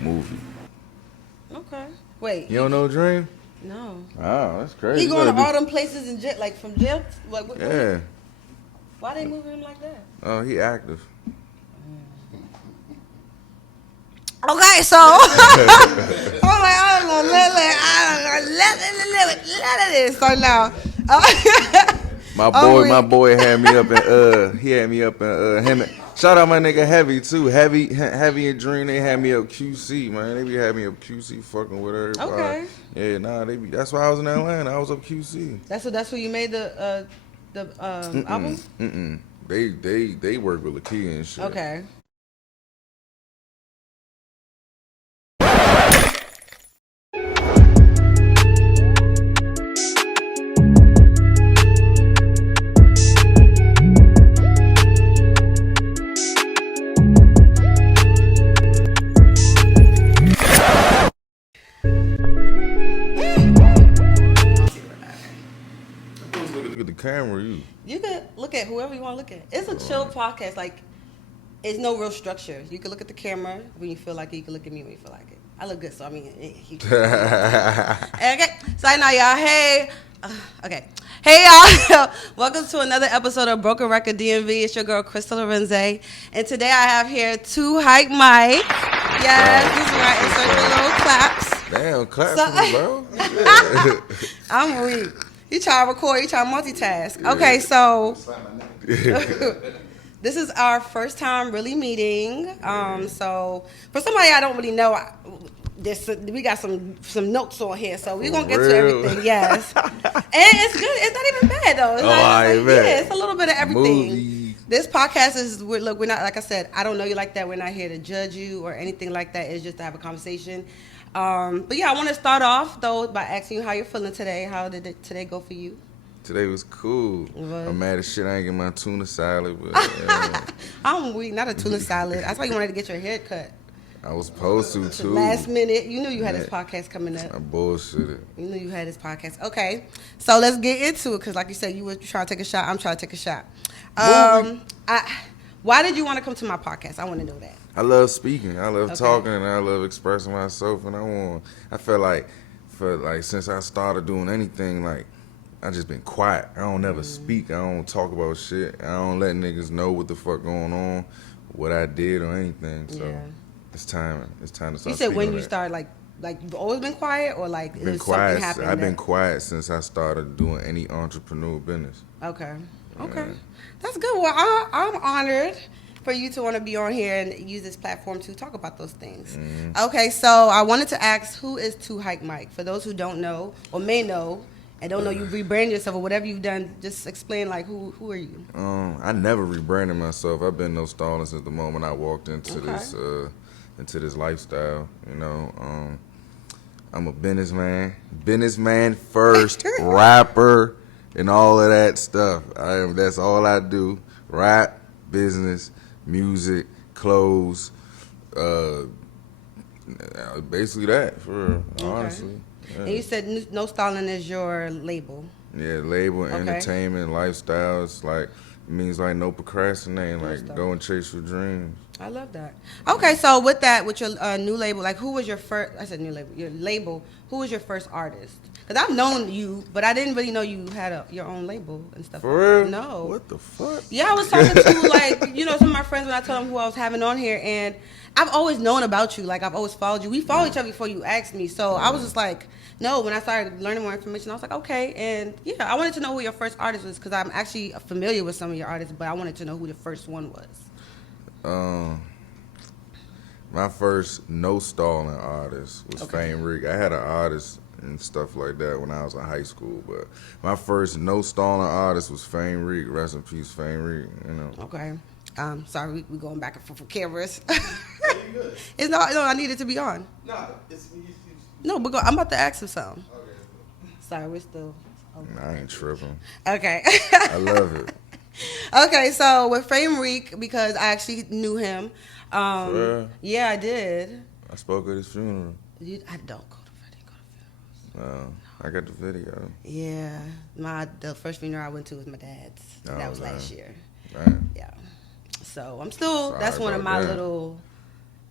movie. Okay. Wait. You don't know Dream? No. Oh, that's crazy. He going to all them places in jail, like from jail? Like, yeah. Why they moving him like that? Oh, he active. Okay, so I'm like, I don't know, let it is. So now, my boy had me up in him. Shout out my nigga Heavy too. Heavy and Dream, they had me up QC, man. They be having me up QC fucking with everybody. Okay. Yeah, nah, that's why I was in Atlanta. I was up QC. That's who you made the album? They work with Lakia and shit. Okay. Camera, you can look at whoever you want to look at. It's a chill podcast. Like, it's no real structure. You can look at the camera when you feel like it. You can look at me when you feel like it. I look good, so I mean, okay. So I know y'all. Hey, okay. Hey y'all. Welcome to another episode of Broken Record DMV. It's your girl Crystal Lorenze, and today I have here 2HYPEMIKE. Yes, this is where I insert the little claps. Damn, claps, bro. I'm weak. He try to record, he try to multitask. Yeah. Okay, so this is our first time really meeting. So for somebody I don't really know, we got some notes on here, so we're gonna get to everything. Yes, and it's good. It's not even bad though. It's a little bit of everything. Movies. This podcast is we're not, like I said, I don't know you like that. We're not here to judge you or anything like that. It's just to have a conversation. But yeah, I want to start off though by asking you how you're feeling today. How did today go for you? Today was cool. I'm mad as shit I ain't get my tuna salad, but I'm weak, not a tuna salad. I thought you wanted to get your hair cut. I was supposed to too. Last minute, you knew you had this podcast coming up. I bullshitted. You knew you had this podcast. Okay, so let's get into it because, like you said, you were trying to take a shot. I'm trying to take a shot. Why did you want to come to my podcast? I want to know that. I love speaking. I love talking, and I love expressing myself. And I feel like, since I started doing anything, like I just been quiet. I don't never speak. I don't talk about shit. I don't let niggas know what the fuck going on, what I did or anything. So it's time. It's time to start. You said when you started, like you've always been quiet, or like been quiet. I've been quiet since I started doing any entrepreneur business. Okay. That's good. Well, I'm honored for you to want to be on here and use this platform to talk about those things. Okay, so I wanted to ask, who is 2HYPEMIKE? For those who don't know or may know and don't know, you rebrand yourself or whatever you've done, just explain, like, who are you? I never rebranded myself. I've been no STALLIN since the moment I walked into this lifestyle. You know, I'm a businessman first, rapper, and all of that stuff. That's all I do. Rap, business, music, clothes, basically that, for honestly. Yeah. And you said No STALLIN is your label. Yeah, label, entertainment, lifestyle. It's like, it means like no procrastinating, like go and chase your dreams. I love that. Okay, so with your new label, like who was your first, I said new label, your label, who was your first artist? Because I've known you, but I didn't really know you had your own label and stuff. For real? No. What the fuck? Yeah, I was talking to, like, some of my friends when I told them who I was having on here, and I've always known about you. Like, I've always followed you. We followed each other before you asked me, so I was just like, no. When I started learning more information, I was like, okay. And, yeah, I wanted to know who your first artist was, because I'm actually familiar with some of your artists, but I wanted to know who the first one was. My first no STALLIN artist was Fame Reek. I had an artist and stuff like that when I was in high school, but my first no STALLIN artist was Fame Reek. Rest in peace, Fame Reek. Okay. Sorry, we going back and forth for cameras. It's no, I need it to be on. No, I'm about to ask him something. Okay. Sorry, we're still. I ain't tripping. Okay. I love it. Okay, so with Fame Reek, because I actually knew him. Sure. Yeah, I did. I spoke at his funeral. I don't go to funerals. I got the video. Yeah, the first funeral I went to was my dad's. That was last year. Right. Yeah. So I'm still. That's one of my little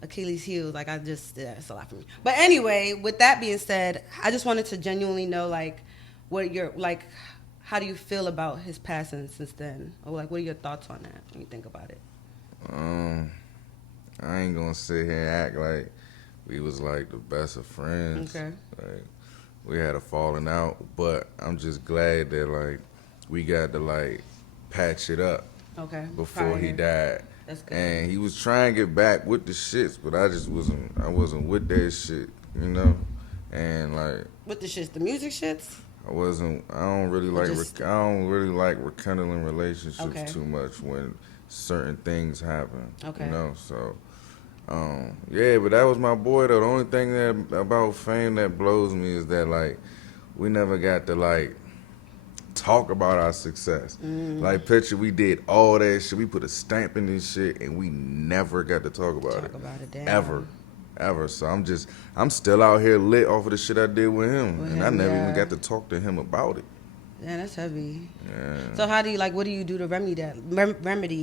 Achilles heel. Like it's a lot for me. But anyway, with that being said, I just wanted to genuinely know like what your like. How do you feel about his passing since then? Or like, what are your thoughts on that when you think about it? I ain't gonna sit here and act like we was like the best of friends. Okay. Like we had a falling out, but I'm just glad that like we got to like patch it up. Okay. Before he died. That's good. And he was trying to get back with the shits, but I just wasn't with that shit, you know? And like with the shits, the music shits? I don't really like rekindling relationships too much when certain things happen. Okay. You know, so yeah, but that was my boy though. The only thing about fame that blows me is that like we never got to like talk about our success. Like picture we did all that shit. We put a stamp in this shit and we never got to talk about it. Damn. Ever. So I'm still out here lit off of the shit I did with him. I never even got to talk to him about it. Yeah, that's heavy. Yeah. So how do you what do you do to remedy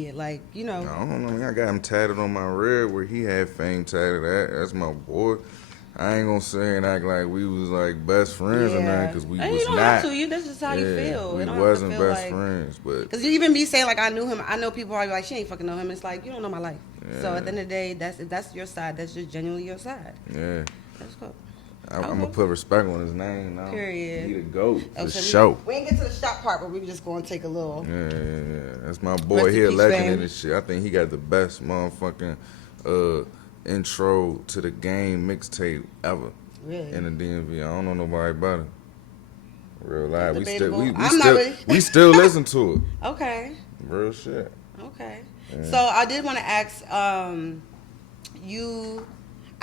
it? Like, you know. I don't know. I got him tatted on my rear where he had fame tatted at. That's my boy. I ain't gonna say and act like we was like best friends or nothing because we was not. You don't have to. That's just how you feel. We wasn't best friends, but because you even be saying like I knew him. I know people are like she ain't fucking know him. It's like you don't know my life. Yeah. So at the end of the day, that's your side. That's just genuinely your side. Yeah. That's cool. I'm gonna put respect on his name now. Period. He the GOAT for sure. We ain't get to the shot part, but we just gonna take a little. Yeah. That's my boy. He a legend in this shit. I think he got the best motherfucking intro to the game mixtape ever. Really? In the DMV. I don't know nobody about it. Real life. We still listen to it. Okay. Real shit. Okay. Yeah. So I did want to ask you.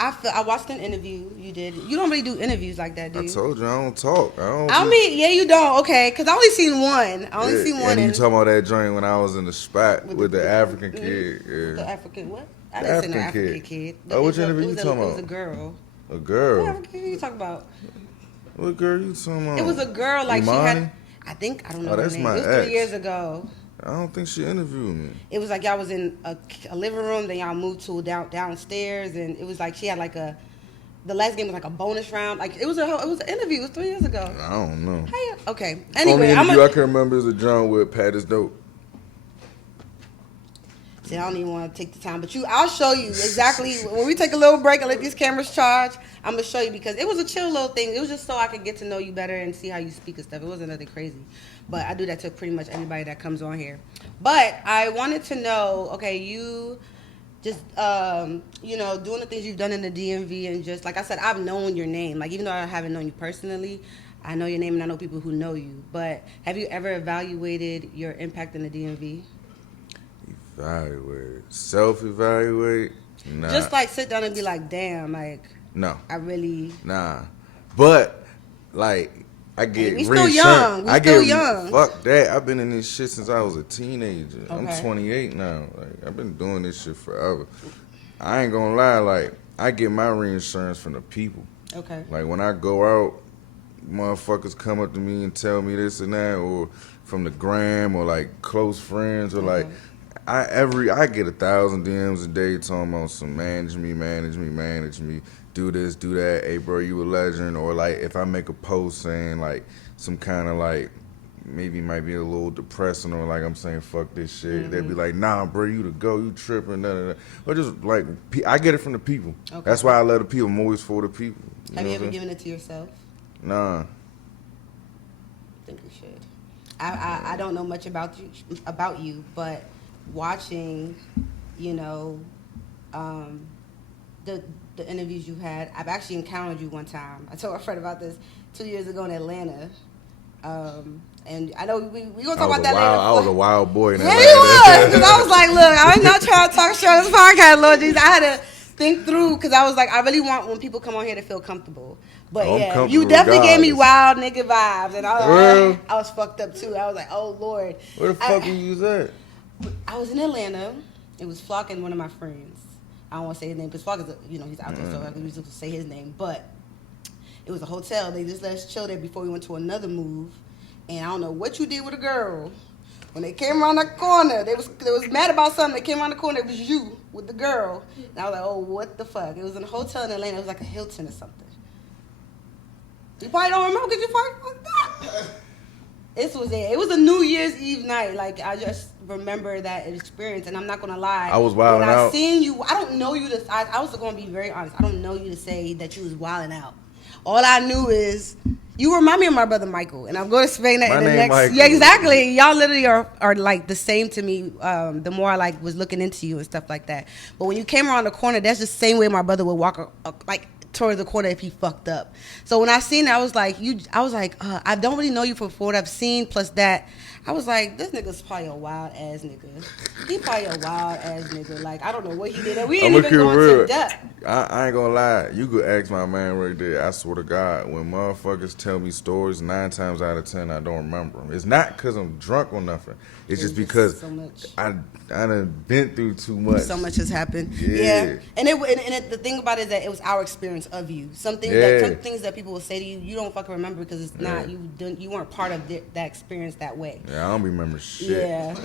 I watched an interview you did. You don't really do interviews like that, do you? I told you I don't talk. You don't. Okay, because I only seen one. And you talking about that joint when I was in the spot with the African kid. Yeah. The African what? I didn't say no African kid. Which interview you talking about? It was a girl. A girl? What African kid you talking about? What girl you talking about? It was a girl like Imani? I don't know that's her name. my It was ex. 3 years ago. I don't think she interviewed me. It was like y'all was in a living room, then y'all moved to downstairs, and it was like she had like the last game was like a bonus round. Like it was an interview. It was 3 years ago. I don't know. Okay. Anyway, only interview I can remember is a John with Pat is Dope. See, I don't even want to take the time, but I'll show you exactly when we take a little break and let these cameras charge. I'm gonna show you because it was a chill little thing. It was just so I could get to know you better and see how you speak and stuff. It wasn't nothing crazy, but I do that to pretty much anybody that comes on here. But I wanted to know, okay, you just doing the things you've done in the DMV and just like I said, I've known your name. Like even though I haven't known you personally, I know your name and I know people who know you. But have you ever evaluated your impact in the DMV? Self-evaluate? Nah. Just like sit down and be like, damn, like no. I really But like I get we still young. Fuck that. I've been in this shit since I was a teenager. Okay. I'm 28 now. Like I've been doing this shit forever. I ain't gonna lie, like I get my reinsurance from the people. Okay. Like when I go out, motherfuckers come up to me and tell me this and that, or from the gram, or like close friends, or like I get 1,000 DMs a day talking about some manage me, do this, do that, hey bro, you a legend, or like if I make a post saying like some kind of like maybe might be a little depressing, or like I'm saying fuck this shit, they'd be like, nah bro, you the go, you tripping, or just like I get it from the people. Okay. That's why I love the people. I'm always for the people. Have you ever given it to yourself? Nah. I think you should. I don't know much about you, but watching, the interviews you had, I've actually encountered you one time. I told my friend about this 2 years ago in Atlanta. And I know we gonna talk about that later. I was a wild boy in Atlanta. Yeah, you was. Because I was like, look, I'm not trying to talk shit on this podcast, Lord Jesus. I had to think through because I was like, I really want when people come on here to feel comfortable. But yeah, you definitely gave me wild nigga vibes, and I was fucked up too. I was like, oh Lord. Where the fuck you was at? I was in Atlanta. It was Flock and one of my friends. I don't want to say his name because Flock is, he's out there, so I can use it to say his name. But it was a hotel. They just let us chill there before we went to another move. And I don't know what you did with a girl. When they came around the corner, they was mad about something. They came around the corner. It was you. with the girl. And I was like, oh, what the fuck? It was in a hotel in Atlanta. It was like a Hilton or something. You probably don't remember because you probably fucked up. This was it. It was a New Year's Eve night. Like, I just remember that experience, and I'm not gonna lie. I was wilding out. When I seen you, I don't know you to. I was gonna be very honest. I don't know you to say that you was wilding out. All I knew is you remind me of my brother Michael, and I'm going to explain that in the next. Michael. Yeah, exactly. Y'all literally are like the same to me. The more I like was looking into you and stuff like that. But when you came around the corner, that's the same way my brother would walk like towards the corner if he fucked up. So when I seen it, I was like, I don't really know you for what I've seen. Plus that, I was like, this nigga's probably a wild ass nigga. He probably a wild ass nigga. Like, I don't know what he did. And we ain't even going to depth. I ain't gonna lie. You could ask my man right there. I swear to God, when motherfuckers tell me stories, 9 times out of 10, I don't remember them. It's not because I'm drunk or nothing. It's just because so much. I done been through too much. So much has happened. Yeah. And the thing about it is that it was our experience of you. Some things that people will say to you, you don't fucking remember because it's not you weren't part of that experience that way. Yeah, I don't remember shit. Yeah.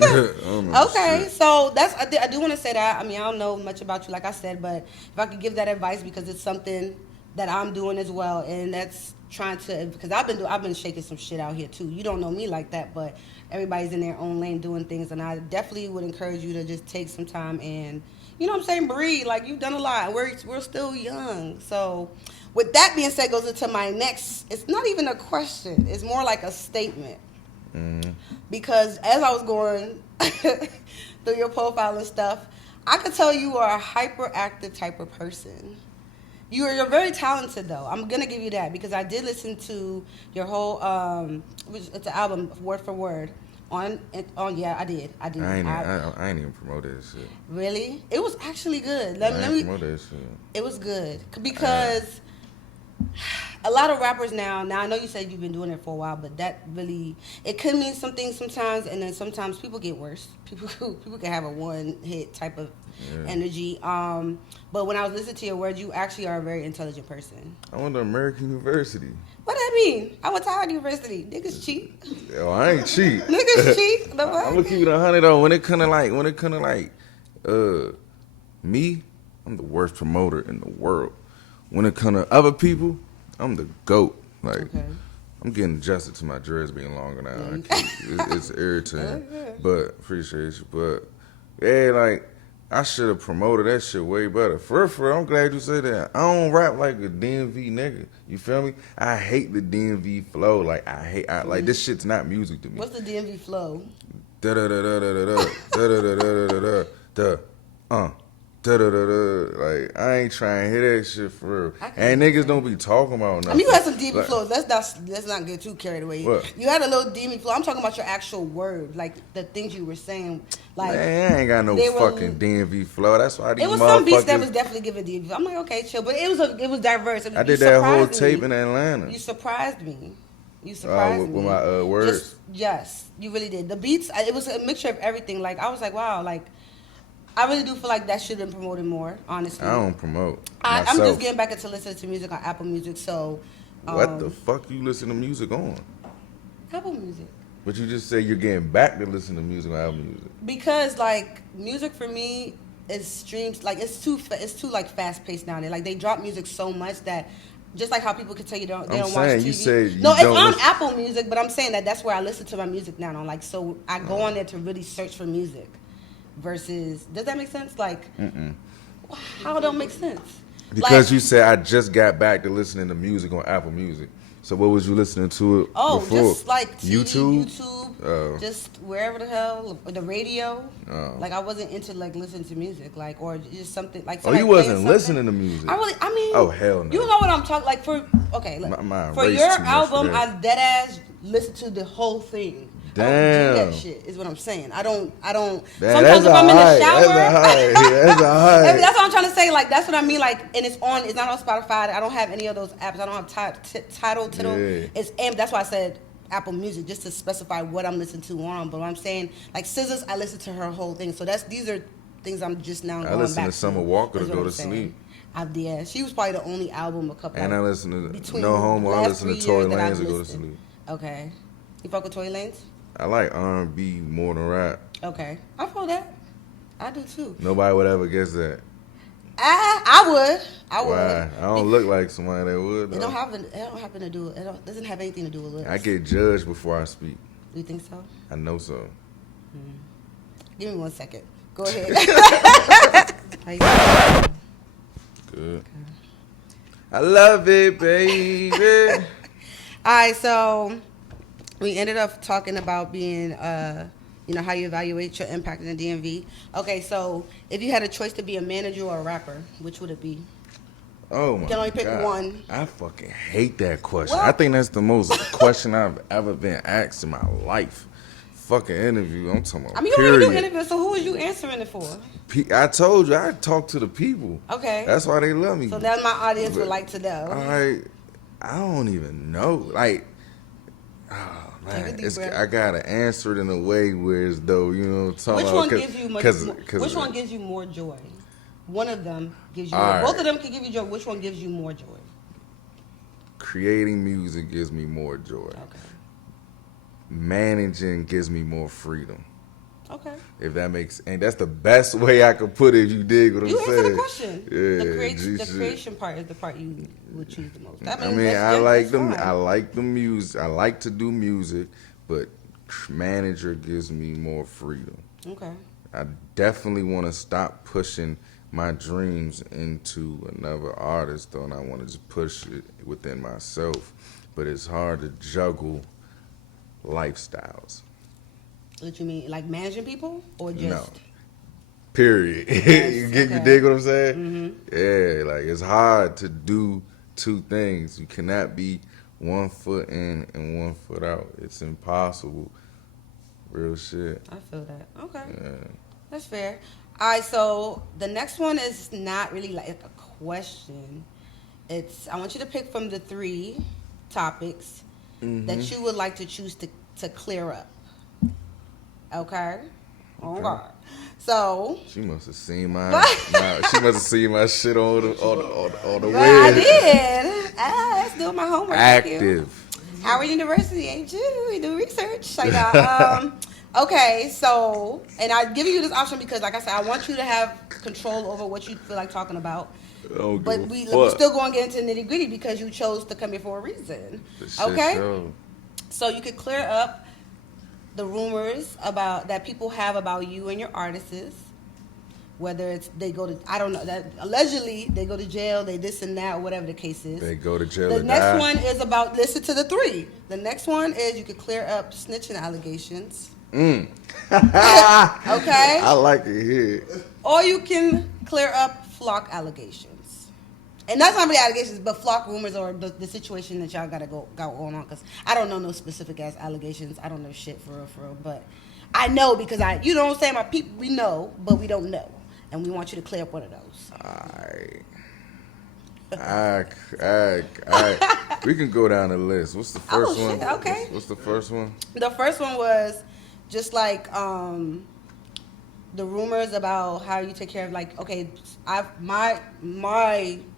Okay, shit. So I do want to say that. I mean, I don't know much about you, like I said, but if I could give that advice because it's something that I'm doing as well, and that's trying to because I've been shaking some shit out here too. You don't know me like that, but everybody's in their own lane doing things, and I definitely would encourage you to just take some time and, you know what I'm saying, breathe. Like, you've done a lot. We're still young. So with that being said, goes into my next, it's not even a question. It's more like a statement. Mm-hmm. Because as I was going through your profile and stuff, I could tell you are a hyperactive type of person. You're very talented, though. I'm going to give you that because I did listen to your whole, it's an album, word for word. Yeah, I did. I ain't even promote that shit. Really? It was actually good. Let me promote that shit. It was good because a lot of rappers now I know you said you've been doing it for a while, but that really, it could mean something sometimes, and then sometimes people get worse. People can have a one-hit type of energy. But when I was listening to your words, you actually are a very intelligent person. I went to American University. What that mean? I went to Howard University. Niggas cheat. Yo, I ain't cheat. Niggas cheat. I'm gonna keep it 100 though. When it kind of like, me, I'm the worst promoter in the world. When it come to other people, I'm the GOAT. Like, I'm getting adjusted to my dreads being longer now. It's irritating, but appreciate you. But yeah, like, I should have promoted that shit way better. For I'm glad you said that. I don't rap like a DMV nigga. You feel me? I hate the DMV flow. Like, like, this shit's not music to me. What's the DMV flow? Da da da da da da da da da da da da da Like, I ain't trying to hear that shit for real. And niggas don't be talking about nothing. I mean, you had some DMV flows. Let's not get too carried away. What? You had a little DMV flow. I'm talking about your actual word, like the things you were saying. Like, man, I ain't got no fucking DMV flow. That's why these motherfuckers. It was some beats that was definitely giving DMV. I'm like, okay, chill. But it was diverse. I did that whole tape in Atlanta. You surprised me. With my words. Yes, you really did. The beats, it was a mixture of everything. Like, I was like, wow, like, I really do feel like that should have been promoted more, honestly. I don't promote I'm just getting back into listening to music on Apple Music, so. What the fuck you listen to music on? Apple Music. But you just say you're getting back to listen to music on Apple Music. Because, like, music for me is streams, like, it's too like, fast-paced nowadays. Like, they drop music so much that, just like how people can tell you they don't watch TV. You said you no, it's don't on Apple Music, but I'm saying that's where I listen to my music now. Like, so I go on there to really search for music. Versus, does that make sense? Like, how don't make sense? Because you said I just got back to listening to music on Apple Music. So what was you listening to it before? Just like TV, YouTube, just wherever the hell, the radio. Like, I wasn't into like listening to music, like, or just something like. Oh, you wasn't listening to music. I mean. Oh, hell no. You know what I'm talking like for? Okay, look, for your album, I dead ass listened to the whole thing. Damn. I don't do that shit is what I'm saying. I don't. Sometimes if I'm in the shower, that's what I'm trying to say. Like, that's what I mean. Like, and it's not on Spotify. I don't have any of those apps. I don't have Tidal. Yeah. It's AMP. That's why I said Apple Music, just to specify what I'm listening to on. But I'm saying, like, Scissors, I listen to her whole thing. So these are things I'm just now going back to. I listen to Summer Walker to go to sleep. Yeah, she was probably the only album a couple. And I listen to No Homo. I listen to Tory Lanez to go to sleep. Okay, you fuck with Tory Lanez? I like R&B more than rap. Okay, I feel that. I do too. Nobody would ever guess that. I would. Why? I don't look like somebody that would. It don't happen to do. Doesn't have anything to do with looks. I get judged before I speak. Do you think so? I know so. Give me 1 second. Go ahead. How you doing? Good. Okay. I love it, baby. All right, so we ended up talking about being, how you evaluate your impact in the DMV. Okay, so if you had a choice to be a manager or a rapper, which would it be? Oh my God. You can only pick one. I fucking hate that question. Well, I think that's the most question I've ever been asked in my life. Fucking interview. I'm talking about. I mean, you already do interviews, so who was you answering it for? I told you I talk to the people. Okay. That's why they love me. So that's my audience would like to know. I don't even know. Like, oh man, I gotta answer it in a way where as though Which one gives you Which one gives you more joy? One of them gives you. Both of them can give you joy. Which one gives you more joy? Creating music gives me more joy. Okay. Managing gives me more freedom. Okay. If that makes, and that's the best way I could put it. If you dig what I'm saying. You answered the question. Yeah. The creation part is the part you would choose the most. I like them. I like the music. I like to do music, but manager gives me more freedom. Okay. I definitely want to stop pushing my dreams into another artist, though, and I want to just push it within myself. But it's hard to juggle lifestyles. What you mean, like managing people, or just? No. Period. You dig what I'm saying? Mm-hmm. Yeah, like it's hard to do two things. You cannot be 1 foot in and 1 foot out. It's impossible. Real shit. I feel that. Okay. Yeah. That's fair. All right, so the next one is not really like a question. I want you to pick from the 3 topics that you would like to choose to clear up. Okay? Oh God. So she must have seen my she must have seen my shit on the way. I did. That's doing my homework. Active. Howard University, ain't you? We do research. Like okay, so and I give you this option because, like I said, I want you to have control over what you feel like talking about. But we're still going to get into nitty gritty because you chose to come here for a reason. Okay, so you could clear up the rumors that people have about you and your artists. Whether it's they go to, I don't know, that allegedly they go to jail, they this and that, or whatever the case is. They go to jail. The next one is about, listen to the 3. The next one is you could clear up snitching allegations. Okay? I like it here. Or you can clear up flock allegations. And that's not really allegations, but flock rumors or the situation that y'all got going on. Because I don't know no specific ass allegations. I don't know shit for real. But I know because you know what I'm saying? My people, we know, but we don't know. And we want you to clear up one of those. We can go down the list. What's the first one? Okay. What's the first one? The first one was just like the rumors about how you take care of, like, okay, my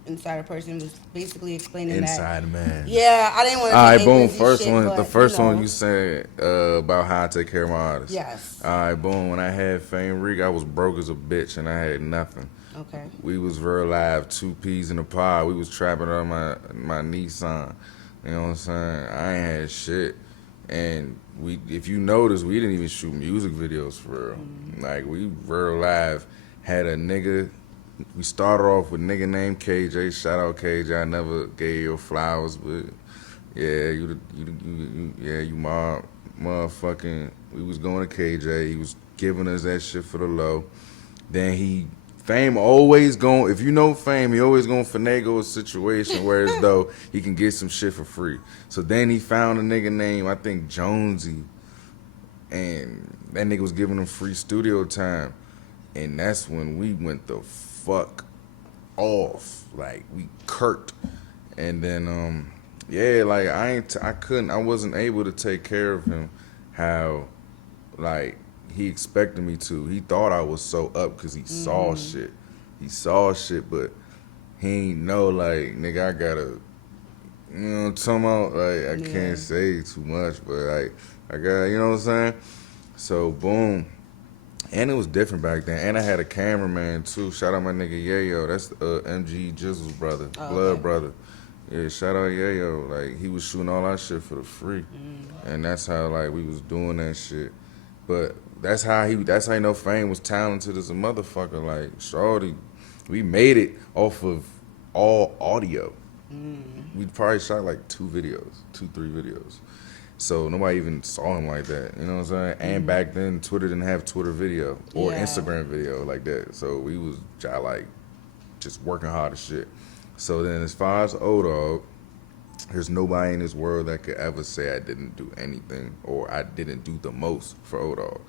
insider person was basically explaining Inside man. Yeah, I didn't want to. All right, boom. First one. The first one you said about how I take care of my artists. Yes. All right, boom. When I had Fame Reek, I was broke as a bitch and I had nothing. Okay. We was real live, 2 peas in a pod. We was trapping on my Nissan. You know what I'm saying? I ain't had shit. And if you notice, we didn't even shoot music videos for real. Mm-hmm. Like, we real live had a nigga. We started off with a nigga named KJ. Shout out KJ. I never gave you flowers, but yeah, you my motherfucking. We was going to KJ. He was giving us that shit for the low. Then Fame always going, if you know Fame, he always going to finagle a situation where as though he can get some shit for free. So then he found a nigga named, I think, Jonesy, and that nigga was giving him free studio time. And that's when we went the fuck off. Like, we kirked. And then, like, I wasn't able to take care of him how, like, he expected me to. He thought I was so up because he saw shit. He saw shit, but he ain't know, like, nigga, I gotta, you know what I'm talking about? Like, I can't say too much, but, like, I got, you know what I'm saying? So, boom. And it was different back then. And I had a cameraman too. Shout out my nigga Yayo. That's MG Jizzle's brother, blood brother. Yeah, shout out Yayo. Like, he was shooting all our shit for the free. And that's how, like, we was doing that shit. But that's how you know Fame was talented as a motherfucker. Like, shorty, we made it off of all audio. We probably shot like 3 videos. So nobody even saw him like that. You know what I'm saying? And back then, Twitter didn't have Twitter video or Instagram video like that. So we was like just working hard as shit. So then as far as O-Dog, there's nobody in this world that could ever say I didn't do anything or I didn't do the most for O-Dog.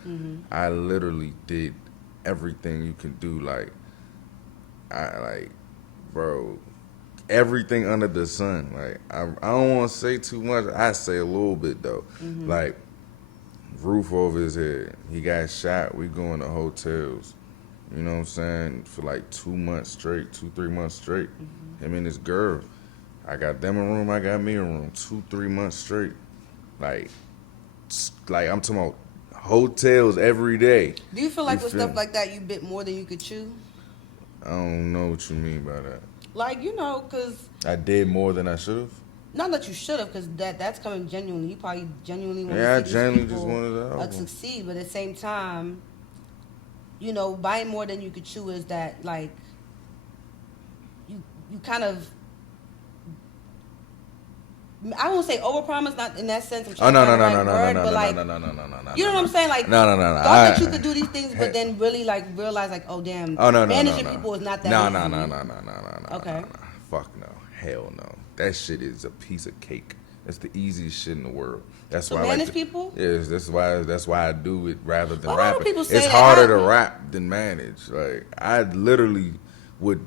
I literally did everything you can do. Like, bro, everything under the sun. Like, I don't want to say too much. I say a little bit, though. Like, roof over his head. He got shot. We going to hotels. You know what I'm saying? For like 2 months straight, 2-3 months straight. Him and his girl. I got them a room, I got me a room. 2-3 months straight. Like I'm talking about hotels every day. Do you feel like with stuff like that, you bit more than you could chew? I don't know what you mean by that. Like, you know, because... I did more than I should have? Not that you should have, because that's coming genuinely. You probably genuinely want I to see genuinely these just people wanted the album. succeed. But at the same time, you know, buying more than you could chew is that, like, you kind of... I won't say overpromise, not in that sense. I'm No. You know what I'm saying? Like, no. Thought that you could do these things, but then really like realize like, oh damn, managing people is not that easy. Okay. Fuck no, hell no. That shit is a piece of cake. That's the easiest shit in the world. That's so why manage I like people. Yes, that's why I do it rather than a lot rapping. of people say It's that harder to rap than manage. Like, I literally would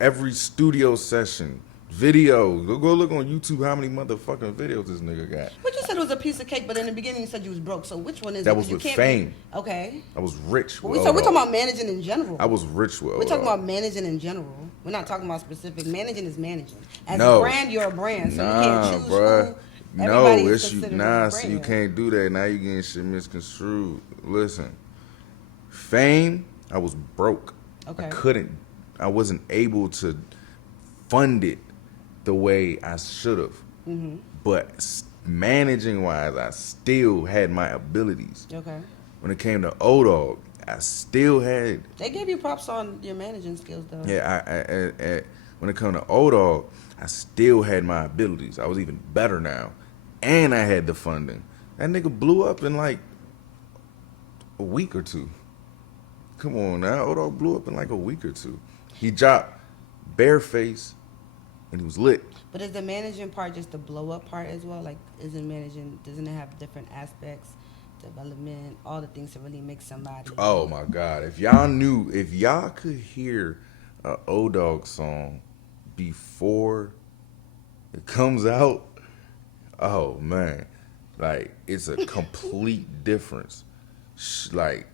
every studio session. Video. Go look on YouTube how many motherfucking videos this nigga got. But you said it was a piece of cake, but in the beginning you said you was broke. So which one is that it? was with Fame. Okay. I was rich. We're talking about managing in general. I was rich with. We're talking about managing in general. We're not talking about specific. Managing is managing. As a brand, you're a brand, so you can't choose bruh. who everybody is you. considered So you can't do that. Now you getting shit misconstrued. Listen, Fame. I was broke. Okay. I wasn't able to fund it the way I should have. But managing wise, I still had my abilities. Okay. When it came to O-Dog, I still had. They gave you props on your managing skills, though. Yeah, when it came to O-Dog, I still had my abilities. I was even better now, and I had the funding. That nigga blew up in like a week or two. Come on now, O-Dog blew up in like a week or two. He dropped Bareface. And he was lit. But is the managing part just the blow up part as well? Like, doesn't it have different aspects, development, all the things to really make somebody? Oh my God! If y'all could hear a O-Dog song before it comes out, oh man, like it's a complete difference. Like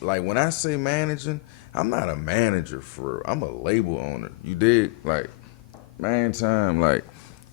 when I say managing, I'm not a manager for real. I'm a label owner. You dig? Like. Man, time, like,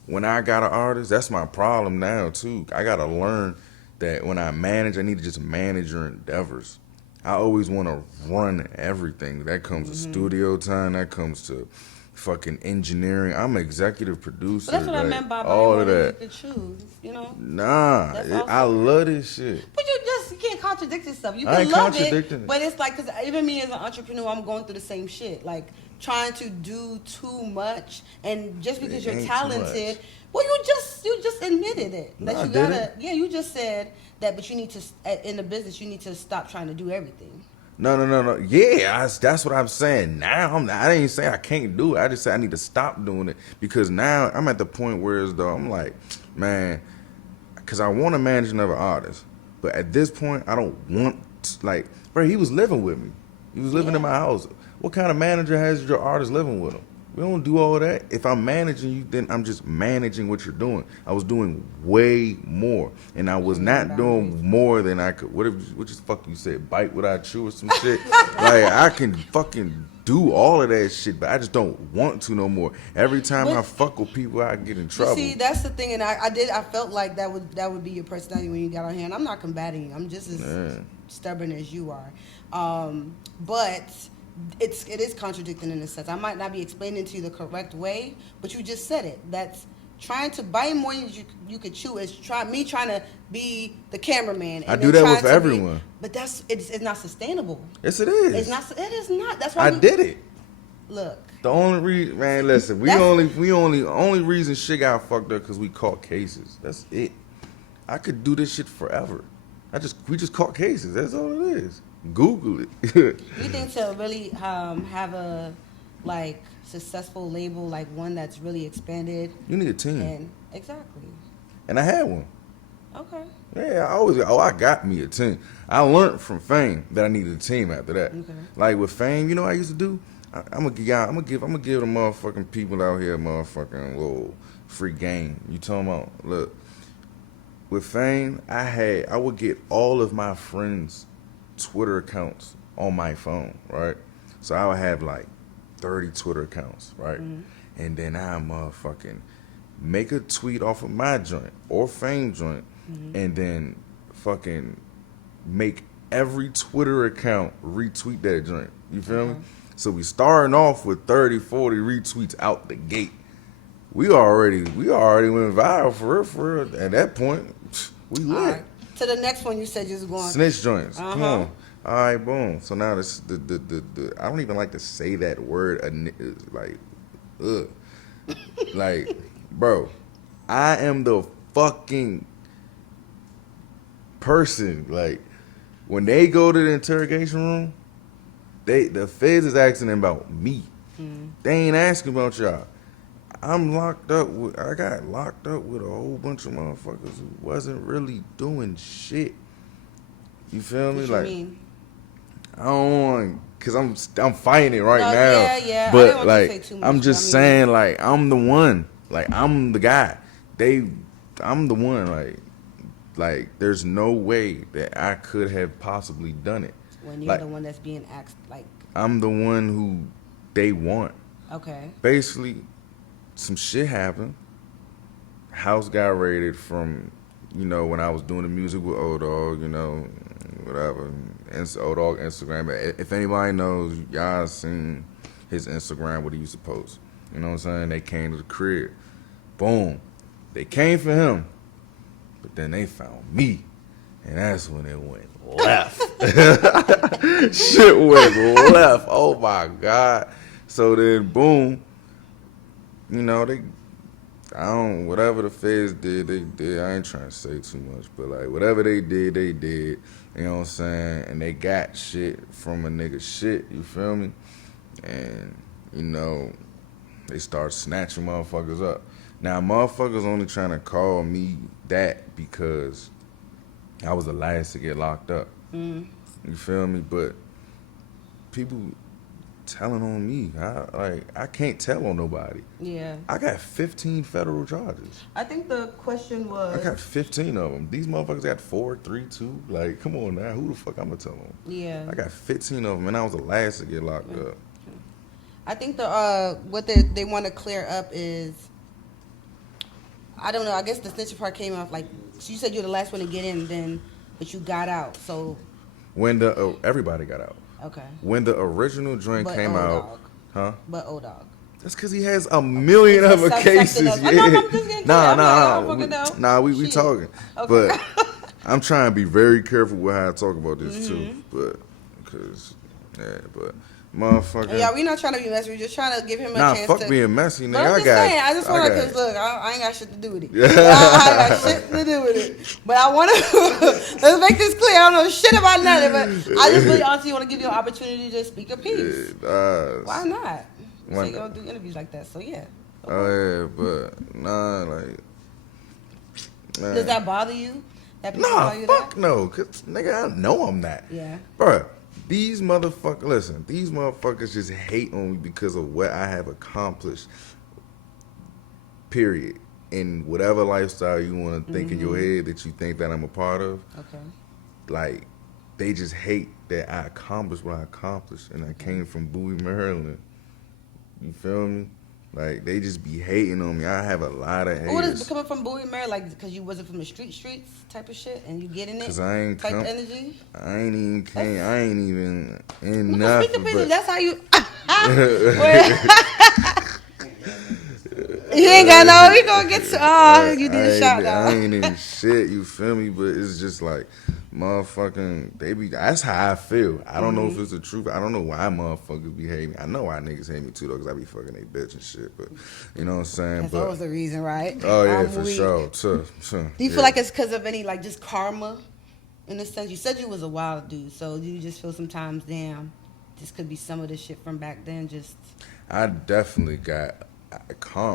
when I got an artist, that's my problem now, too. I got to learn that when I manage, I need to just manage your endeavors. I always want to run everything. That comes to studio time. That comes to fucking engineering. I'm an executive producer. But that's what I meant by all of that. You could choose, you know? Nah, I love this shit. But you can't contradict yourself. You can love it, but it's like, because even me as an entrepreneur, I'm going through the same shit. Like, trying to do too much, and just because you're talented, well, you just admitted it. That you gotta, you just said that, but you need to, in the business, you need to stop trying to do everything. No. Yeah, that's what I'm saying. Now I didn't say I can't do it. I just said I need to stop doing it because now I'm at the point where as though I'm like, man, because I want to manage another artist, but at this point I don't want like, bro. He was living with me. He was living in my house. What kind of manager has your artist living with him? We don't do all that. If I'm managing you, then I'm just managing what you're doing. I was doing way more, and I was not doing more than I could. What the fuck you said? Bite what I chew or some shit? Like, I can fucking do all of that shit, but I just don't want to no more. Every time I fuck with people, I get in trouble. See, that's the thing, and I felt like that would be your personality when you got on here, and I'm not combating you. I'm just as stubborn as you are. But it is contradicting in a sense. I might not be explaining to you the correct way, but you just said it. That's trying to bite more than you could chew. Is trying to be the cameraman. And I do that with everyone. But it's not sustainable. Yes, it is. It's not. It is not. That's why I did it. Look. The only reason, man, listen, only reason shit got fucked up because we caught cases. That's it. I could do this shit forever. We just caught cases. That's all it is. Google it. You think to really have a successful label, like one that's really expanded, you need a team. And exactly. And I had one. Okay. Yeah, I got me a team. I learned from Fame that I needed a team after that. Okay. Like with Fame, you know what I used to do? I'm gonna give the motherfucking people out here motherfucking little free game. You talking about? Look, with Fame, I would get all of my friends' Twitter accounts on my phone, right? So I would have like 30 Twitter accounts, right? Mm-hmm. And then I motherfucking make a tweet off of my joint or Fame joint, mm-hmm. and then fucking make every Twitter account retweet that joint. You feel me? So we starting off with 30, 40 retweets out the gate. We already went viral for real. At that point, we lit. All right. To the next one, you said just going snitch joints. Come on. All right, boom. So now this the I don't even like to say that word. Like, ugh. Like, bro, I am the fucking person. Like, when they go to the interrogation room, the feds is asking them about me. Mm. They ain't asking about y'all. I got locked up with a whole bunch of motherfuckers who wasn't really doing shit. You feel me? What like, you mean? I don't want, cause I'm fighting it right now. Yeah. But like, I'm just saying, like, I'm the one. Like, I'm the guy. I'm the one. Like, there's no way that I could have possibly done it. When you're the one that's being asked, like, I'm the one who they want. Okay. Basically, some shit happened. House got raided from, when I was doing the music with O-Dog, whatever. O-Dog Instagram. If anybody knows, y'all seen his Instagram, what he used to post. You know what I'm saying? They came to the crib. Boom. They came for him. But then they found me. And that's when it went left. Shit went left. Oh my God. So then, boom. Whatever the feds did, they did. I ain't trying to say too much, but like, whatever they did, they did. You know what I'm saying? And they got shit from a nigga shit, you feel me? And, they start snatching motherfuckers up. Now, motherfuckers only trying to call me that because I was the last to get locked up. Mm. You feel me? But people telling on me. I can't tell on nobody. Yeah. I got 15 federal charges. I think the question was... I got 15 of them. These motherfuckers got 4, 3, 2. Like, come on now. Who the fuck I'm going to tell them? Yeah. I got 15 of them, and I was the last to get locked up. I think what they want to clear up is... I don't know. I guess the snitching part came off like... So you said you're the last one to get in, but you got out, so... When everybody got out. Okay. When the original joint came out, huh? But O-Dog. That's because he has a million other cases. Nah, we talking. Okay. But I'm trying to be very careful with how I talk about this too. But motherfucker. Yeah, we not trying to be messy. We're just trying to give him a chance. Nah, fuck being messy, nigga. I just want to, because look, I ain't got shit to do with it. I got shit to do with it. But I want to, let's make this clear. I don't know shit about nothing, but I just really honestly want to give you an opportunity to speak your piece. Why not? So you don't do interviews like that, so yeah. Okay. Oh, yeah, but, nah, like. Nah. Does that bother you? Nah, fuck no. Because, nigga, I know I'm not. Yeah. Bruh. These motherfuckers just hate on me because of what I have accomplished, period. In whatever lifestyle you want to think in your head that you think that I'm a part of. Okay. Like, they just hate that I accomplished what I accomplished, and I came from Bowie, Maryland. You feel me? Like, they just be hating on me. I have a lot of haters. What is coming from Bowie, Mary? Like, because you wasn't from the streets type of shit, and you getting it? Because I ain't type energy? I ain't even in No, nothing. But that's how you... He ain't got no... He gonna get to... you did a shot, though. I ain't in shit, you feel me? But it's just like... Motherfucking, they be. That's how I feel. I don't know if it's the truth. I don't know why motherfuckers be hating me. I know why niggas hate me too, though, because I be fucking they bitch and shit. But you know what I'm saying. That's but always the reason, right? Oh yeah, for sure. Do you feel like it's because of any like just karma, in a sense? You said you was a wild dude, so do you just feel sometimes, damn, this could be some of the shit from back then? Just. I definitely got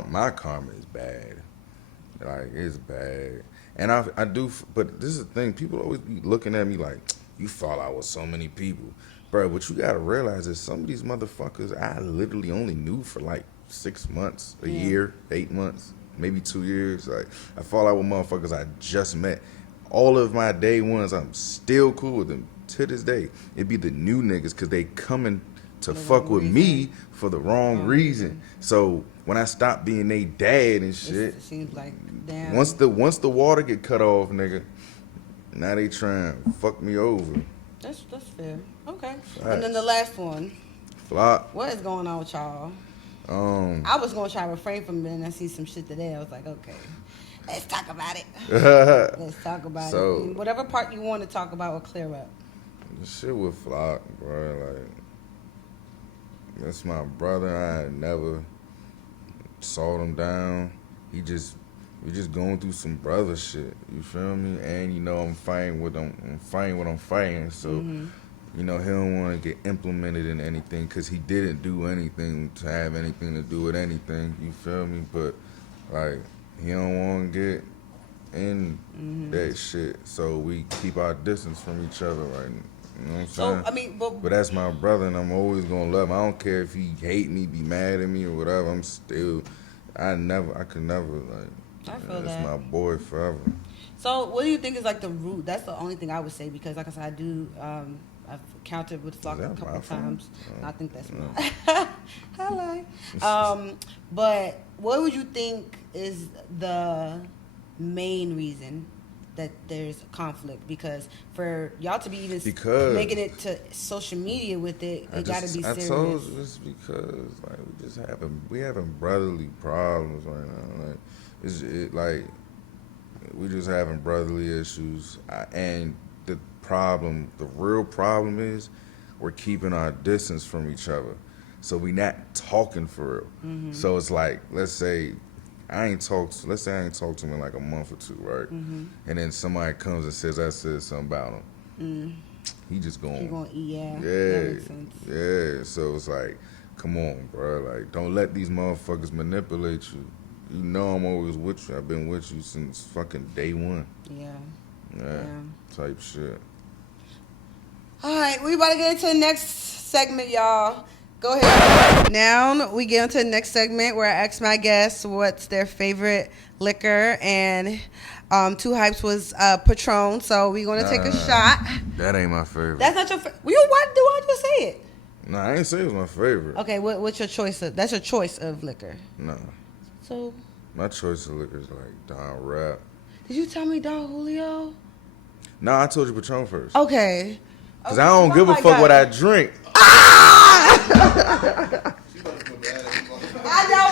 my karma is bad. Like, it's bad. And I do, but this is the thing. People always be looking at me like, you fall out with so many people. Bro, what you got to realize is some of these motherfuckers I literally only knew for like 6 months, a year, 8 months, maybe 2 years. Like, I fall out with motherfuckers I just met. All of my day ones, I'm still cool with them to this day. It be the new niggas because they coming to fuck with me for the wrong reason. So when I stop being they dad and shit, it seems like damn. Once the water get cut off, nigga, now they trying to fuck me over. That's fair. Okay. Facts. And then the last one. Flop. What is going on with y'all? I was gonna try to refrain from it, and I see some shit today. I was like, okay, let's talk about it. Let's talk about it. Whatever part you want to talk about or clear up. The shit with Flop, bro. Like, that's my brother. I had never sawed him down. We just going through some brother shit. You feel me? And you know I'm fighting what I'm fighting. So you know he don't want to get implemented in anything because he didn't do anything to have anything to do with anything. You feel me? But like he don't want to get in that shit. So we keep our distance from each other right now. You know what I'm saying? So, I mean, but that's my brother, and I'm always gonna love him. I don't care if he hate me, be mad at me, or whatever. I could never, like, I feel that's that. my boy forever. So, what do you think is like the root? That's the only thing I would say because, like I said, I do. I've counted with Flock a couple times. I think that's mine. Hello. But what would you think is the main reason that there's conflict? Because for y'all to be even making it to social media with it, it got to be serious. I told you it's because like we having brotherly problems right now. Like we just having brotherly issues, and the real problem is we're keeping our distance from each other, so we not talking for real. So it's like, let's say I ain't talked to him in like a month or two, right? And then somebody comes and says I said something about him. He just going. He gonna eat, yeah. That makes sense. Yeah. So it's like, come on, bro. Like, don't let these motherfuckers manipulate you. You know I'm always with you. I've been with you since fucking day one. Yeah. Type shit. All right, we about to get into the next segment, y'all. Go ahead. Now we get into the next segment where I ask my guests what's their favorite liquor, and 2Hypes was Patron, so we're gonna take a shot. That ain't my favorite. That's not your favorite. Why'd you say it? No, I ain't say it was my favorite. Okay, what's your choice of? That's your choice of liquor. No. So. My choice of liquor is like Don Rap. Did you tell me Don Julio? No, I told you Patron first. Okay. Cause I don't give a fuck what I drink. I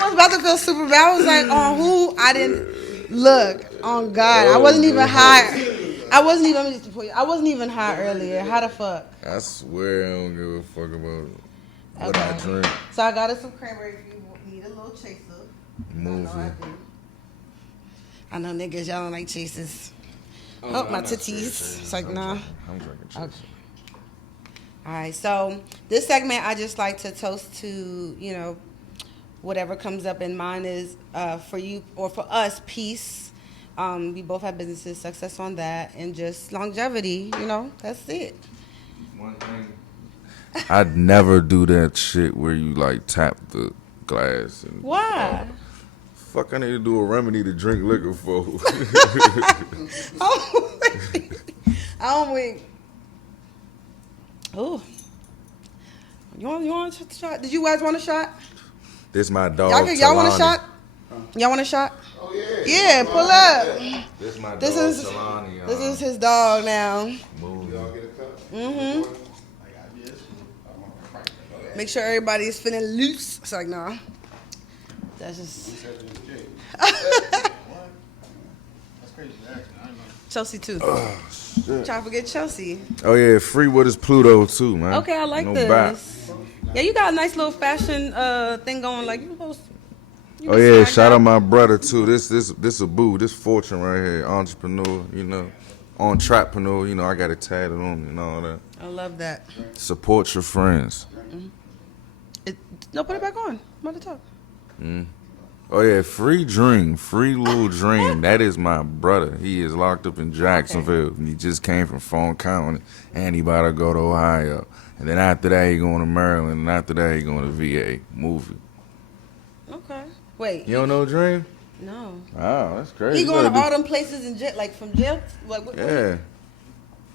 was about to feel super bad. I was like, on who? I didn't look. On God, I wasn't even high. I wasn't even high earlier. How the fuck? I swear I don't give a fuck about what I drink. So I got us some cranberry if you need a little chaser. Movie. I know niggas, y'all don't like chasers. Oh, my titties. It's like, nah. I'm drinking chaser. Okay. All right, so this segment I just like to toast to, you know, whatever comes up in mind is for you or for us, peace. We both have businesses, success on that, and just longevity, you know, that's it. One thing. I'd never do that shit where you like tap the glass. And, why? Fuck, I need to do a remedy to drink liquor for. I don't wait. Oh, you want a shot? Did you guys want a shot? This my dog. Y'all want a shot? Y'all want a shot? Oh yeah. Yeah, pull up. This my This dog. is Talani, this is his dog now. Movie. Y'all get a cup? Mm-hmm. Make sure everybody's feeling loose. It's like, nah. That's just That's crazy. Chelsea too. Shit. Trying to forget Chelsea. Oh yeah, free what is Pluto too, man. Okay, I like no this. Back. Yeah, you got a nice little fashion thing going. Like you supposed. You Oh can yeah, swag shout out out. my brother too. This a boo. This Fortune right here, entrepreneur. You know, entrepreneur. You know, I got it tatted on me and all that. I love that. Support your friends. No, put it back on. I'm about to talk. Oh yeah, free dream, free little dream. That is my brother. He is locked up in Jacksonville. He just came from Fulton County, and he about to go to Ohio. And then after that, he going to Maryland, and after that, he going to VA movie. Okay. Wait. You don't know Dream? No. Oh, that's crazy. He You going to gotta all them places in jail, like from jail. Like what? Yeah.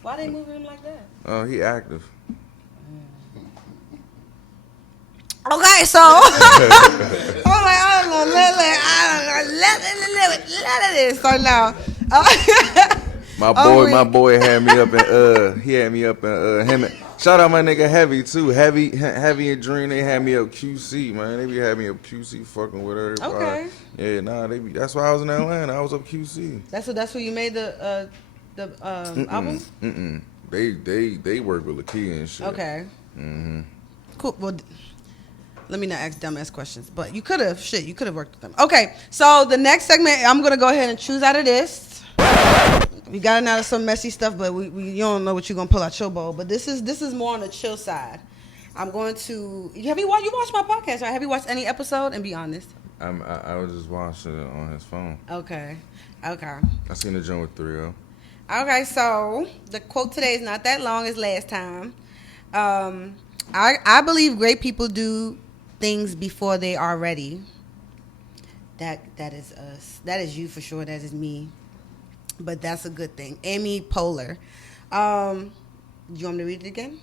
Why they moving him like that? Oh, he active. Okay, so I'm like, I don't know, let it. So now, My boy had me up in he had me up in him. Shout out my nigga Heavy too. Heavy and Dream, they had me up QC, man. They be had me up QC fucking with everybody. Okay. Yeah, nah, they be, that's why I was in Atlanta. I was up QC. that's where you made the album. They work with Lakia and shit. Okay. Cool. Well, let me not ask dumbass questions, but you could have. You could have worked with them. Okay. So the next segment, I'm gonna go ahead and choose out of this. We got out of some messy stuff, but you don't know what you're gonna pull out your bowl. But this is more on the chill side. I'm going to. You watched my podcast, right? Have you watched any episode? And be honest. I was just watching it on his phone. Okay. I seen the joint with 3-0. Okay, so the quote today is not that long as last time. I believe great people do things before they are ready. That is us. That is you for sure. That is me. But that's a good thing. Amy Poehler. Do you want me to read it again?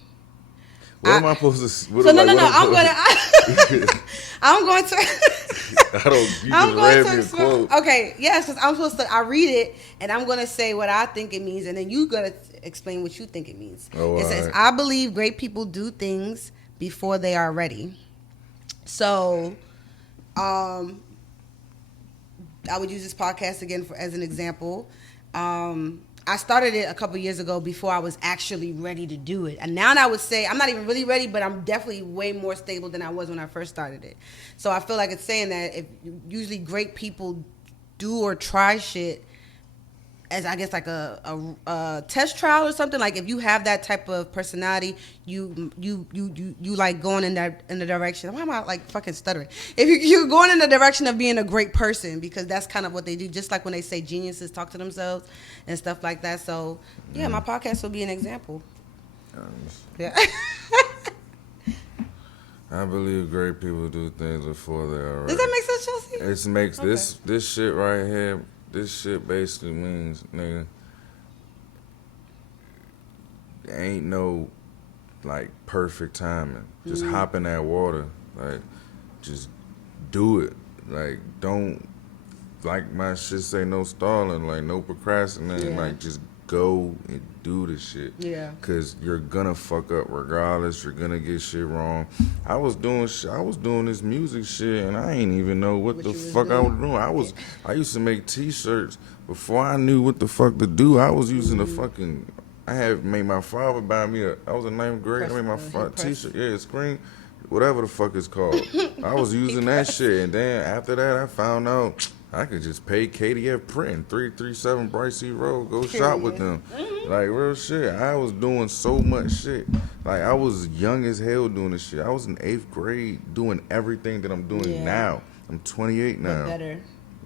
What am I supposed to? No. I'm going to. I don't. You just read me a quote. Okay, yes, because I'm supposed to. I read it, and I'm going to say what I think it means, and then you got to explain what you think it means. Oh, it says, right. "I believe great people do things before they are ready." So, I would use this podcast again as an example. I started it a couple years ago before I was actually ready to do it. And now I would say I'm not even really ready, but I'm definitely way more stable than I was when I first started it. So I feel like it's saying that if usually great people do or try shit as I guess like a test trial or something. Like if you have that type of personality, you like going in the direction. Why am I like fucking stuttering? If you're going in the direction of being a great person, because that's kind of what they do. Just like when they say geniuses talk to themselves and stuff like that. So yeah, my podcast will be an example. Yeah. I believe great people do things before they are ready. Does that make sense, Chelsea? It makes this shit right here. This shit basically means, nigga, there ain't no, like, perfect timing. Just hop in that water. Like, just do it. Like, don't, like my shit say, no stalling. Like, no procrastinating. Yeah. Like, just go and do the shit. Yeah. Because you're gonna fuck up regardless. You're gonna get shit wrong. I was doing this music shit, and I ain't even know what the fuck I was doing. I used to make T-shirts before I knew what the fuck to do. I was using the fucking. I had made my father buy me I was in 9th grade. I made my father T-shirt. Yeah, screen, whatever the fuck it's called. I was using that shit, and then after that, I found out I could just pay KDF Print, 337 Bright Sea Road, go shop with them. Like, real shit. I was doing so much shit. Like, I was young as hell doing this shit. I was in 8th grade doing everything that I'm doing now. I'm 28 now. But better.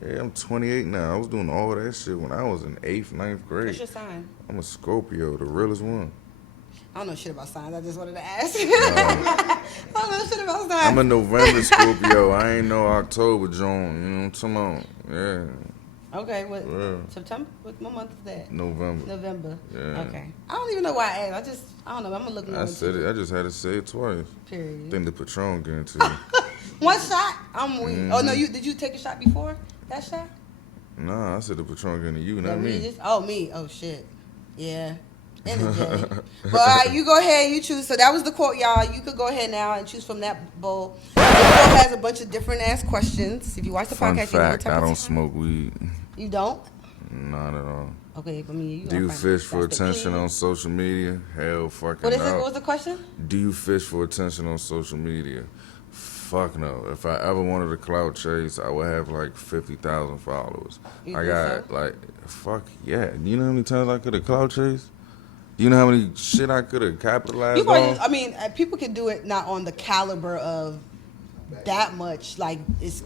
Yeah, I'm 28 now. I was doing all that shit when I was in 8th, 9th grade. What's your sign? I'm a Scorpio, the realest one. I don't know shit about signs. I just wanted to ask. I don't know shit about signs. I'm a November Scorpio. I ain't no October Joan. You know what I'm talking about? Yeah. Okay, what? Yeah. September? What month is that? November. Yeah. Okay. I don't even know why I asked. I don't know. I'm gonna look. I said it. I just had to say it twice. Period. Think the Patron getting to you. One shot. I'm weak. Oh no, did you take a shot before that shot? Nah, I said the Patron getting to you, not The me. Regis? Oh me. Oh shit. Yeah. Energetic. But all right, you go ahead. You choose. So that was the quote, y'all. You could go ahead now and choose from that bowl. The bowl has a bunch of different ass questions. If you watch the Fun podcast, you know what fact, type I of don't smoke weed. You don't? Not at all. Okay, I mean, Do you fish for attention on social media? Hell fucking What is it? no. What was the question? Do you fish for attention on social media? Fuck no. If I ever wanted to clout chase, I would have like 50,000 followers. You I think got so? like, fuck yeah. You know how many times I could have clout chased? Do you know how many shit I could have capitalized You probably, on? I mean, people can do it not on the caliber of that much. Like it's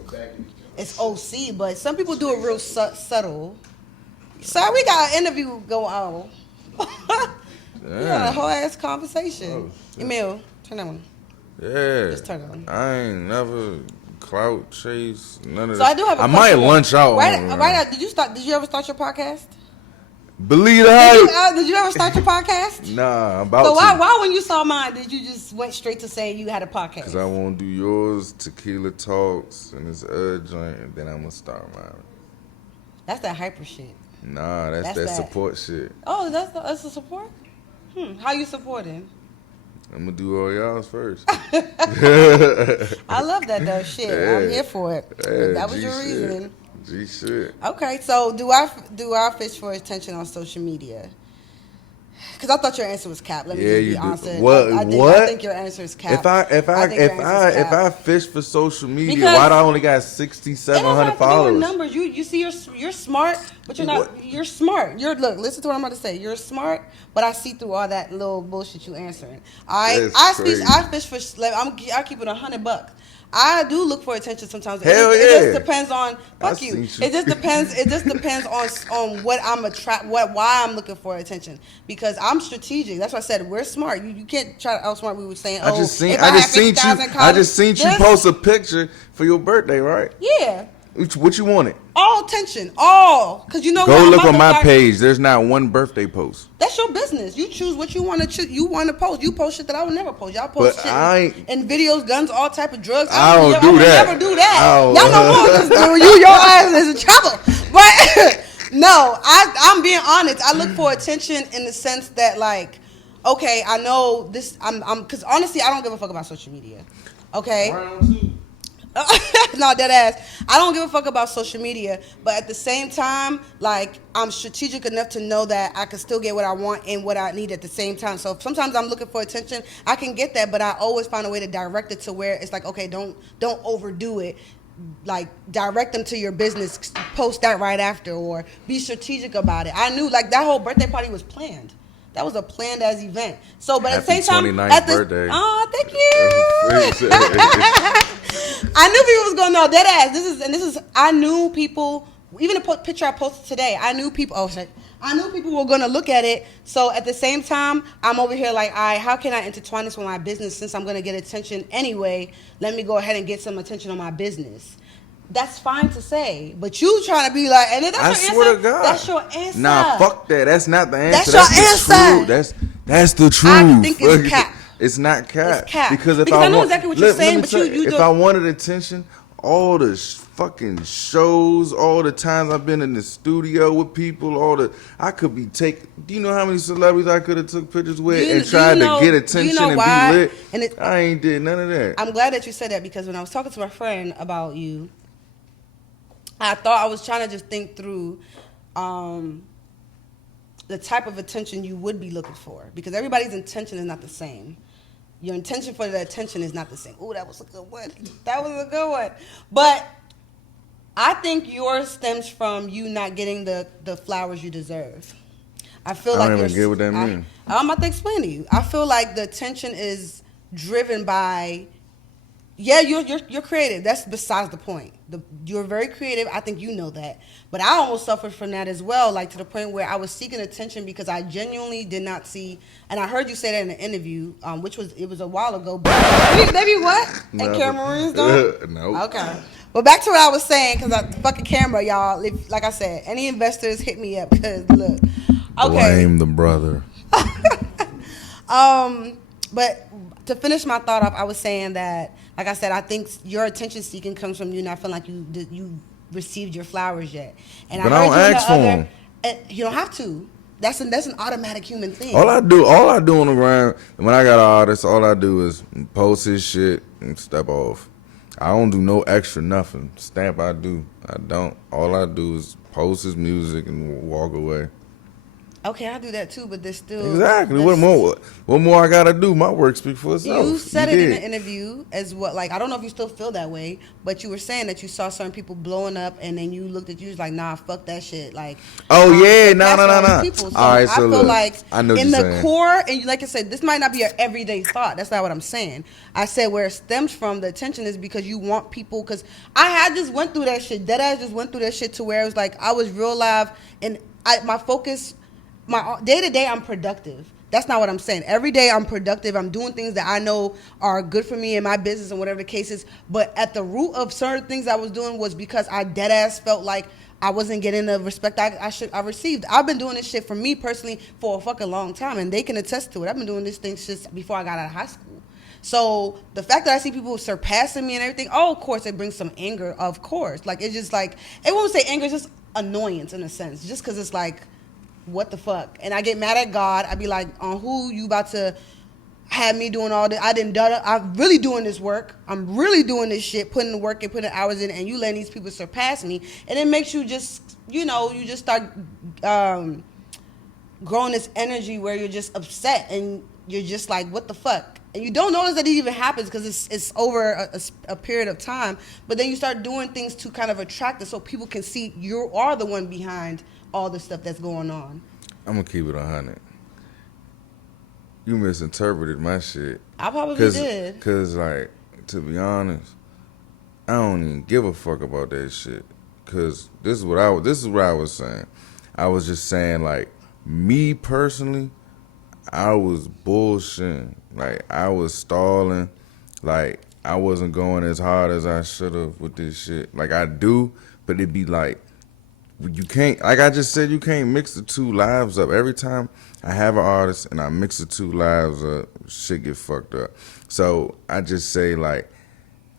OC, but some people do it real subtle. So we got an interview going on. We got a whole ass conversation. Oh, shit. Emil, turn that one. Yeah. Just turn it on. I ain't never clout chase, none of So that. I do have a I might question. lunch out Right, on right now, did you ever start your podcast? Believe the hype. Did you ever start your podcast? Nah, I'm about So to. why when you saw mine did you just went straight to saying you had a podcast? Because I want to do yours, Tequila Talks, and this joint, and then I'm going to start mine. That's that hyper shit. Nah, that's That's that that. support shit. Oh, that's the support? How you supporting? I'm going to do all y'all's first. I love that though. Shit, Yeah. I'm here for it. Yeah, That was G your shit. reasoning. G shit. Okay, so do I fish for attention on social media? Because I thought your answer was cap. Let me Yeah, just you be honest. do. What? I think your answer is cap. If I fish for social media, why do I only got 6,700 followers? Numbers. You see, you're smart, but you're not. What? You're smart. Listen to what I'm about to say. You're smart, but I see through all that little bullshit you answering. I crazy. fish for. I keep it $100. I do look for attention sometimes. Hell It yeah. just depends on. Fuck you. seen you. It just depends. It just depends on what I'm why I'm looking for attention, because I'm strategic. That's why I said we're smart. You can't try to outsmart. We were saying. I just seen you post a picture for your birthday, right? Yeah. What you wanted? All attention, all, because you know. Go what, look I'm on about my to start- page. There's not one birthday post. That's your business. You choose what you want to. You want to post. You post shit that I would never post. Y'all post But shit and videos, guns, all type of drugs. I don't do would that. Never do that. I don't- Y'all know more than this. Your ass is in trouble. But no, I'm being honest. I look for attention in the sense that, like, okay, I know this. I'm because honestly, I don't give a fuck about social media. Okay. No, dead ass. I don't give a fuck about social media, but at the same time, like, I'm strategic enough to know that I can still get what I want and what I need at the same time. So sometimes I'm looking for attention. I can get that, but I always find a way to direct it to where it's like, okay, don't overdo it. Like, direct them to your business, post that right after, or be strategic about it. I knew, like, that whole birthday party was planned. That was a planned as event. So, but at the Happy same time, 29th birthday. Oh, thank you. I knew people was gonna know dead ass. This is. I knew people. Even the picture I posted today, I knew people. Oh shit. I knew people were gonna look at it. So at the same time, I'm over here like, how can I intertwine this with my business since I'm gonna get attention anyway? Let me go ahead and get some attention on my business. That's fine to say, but you trying to be like, and that's I your swear answer. to God. That's your answer. Nah, fuck that. That's not the answer. That's your answer. The truth. That's the truth. I think it's cap. It's not cap. It's cap. Because if Because I know want, exactly what you're saying, me but tell you if do- I wanted attention, all the fucking shows, all the times I've been in the studio with people, I could be taking. Do you know how many celebrities I could have took pictures with and tried to get attention and why? be lit? And I ain't did none of that. I'm glad that you said that, because when I was talking to my friend about you, I thought I was trying to just think through the type of attention you would be looking for, because everybody's intention is not the same. Your intention for the attention is not the same. Ooh, that was a good one. That was a good one. But I think yours stems from you not getting the flowers you deserve. I feel I like don't even get what that means. I'm about to explain to you. I feel like the attention is driven by, yeah, you're creative. That's besides the point. You're very creative. I think you know that. But I almost suffered from that as well, like to the point where I was seeking attention because I genuinely did not see, and I heard you say that in an interview, it was a while ago. But maybe what? And Cameroons don't? No. Okay. But back to what I was saying, because the fucking camera, y'all, like I said, any investors hit me up, because look. Okay. Blame the brother. But to finish my thought off, I was saying that, like I said, I think your attention seeking comes from you not feeling like you received your flowers yet. And But I I heard don't you in the ask for other. 'em. You don't have to. That's an automatic human thing. All I do on the ground when I got an artist, all I do is post his shit and step off. I don't do no extra nothing. Stamp I do. I don't. All I do is post his music and walk away. Okay, I do that too, but there's still Exactly. What more I gotta do? My work speaks for itself. You said it in an interview as what, like, I don't know if you still feel that way, but you were saying that you saw certain people blowing up, and then you looked at you was like, nah, fuck that shit. Like, oh yeah, no. people. So All right, so I feel look, like I know in what the you're saying. core, and like I said, this might not be your everyday thought. That's not what I'm saying. I said where it stems from, the attention is because you want people. Because just went through that shit. Deadass just went through that shit to where it was like I was real live, and my focus. My day to day, I'm productive. That's not what I'm saying. Every day, I'm productive. I'm doing things that I know are good for me in my business and whatever the case is. But at the root of certain things I was doing was because I dead ass felt like I wasn't getting the respect I received. I've been doing this shit for me personally for a fucking long time, and they can attest to it. I've been doing this thing since before I got out of high school. So the fact that I see people surpassing me and everything, of course, it brings some anger. Of course, like it's just like it won't say anger, it's just annoyance in a sense, just because it's like. What the fuck? And I get mad at God. I be like, on who you about to have me doing all this? I'm really doing this work. I'm really doing this shit, putting the work and putting the hours in, and you letting these people surpass me. And it makes you just, you just start growing this energy where you're just upset and you're just like, what the fuck? And you don't notice that it even happens because it's over a period of time. But then you start doing things to kind of attract it so people can see you are the one behind all the stuff that's going on. I'm gonna keep it 100. You misinterpreted my shit. I probably did. Cause like, to be honest, I don't even give a fuck about that shit. Cause this is what I was saying. I was just saying, like, me personally, I was bullshitting. Like, I was stalling. Like, I wasn't going as hard as I should have with this shit. Like, I do, but it'd be like, you can't, like I just said, you can't mix the two lives up. Every time I have an artist and I mix the two lives up, shit get fucked up. So I just say, like,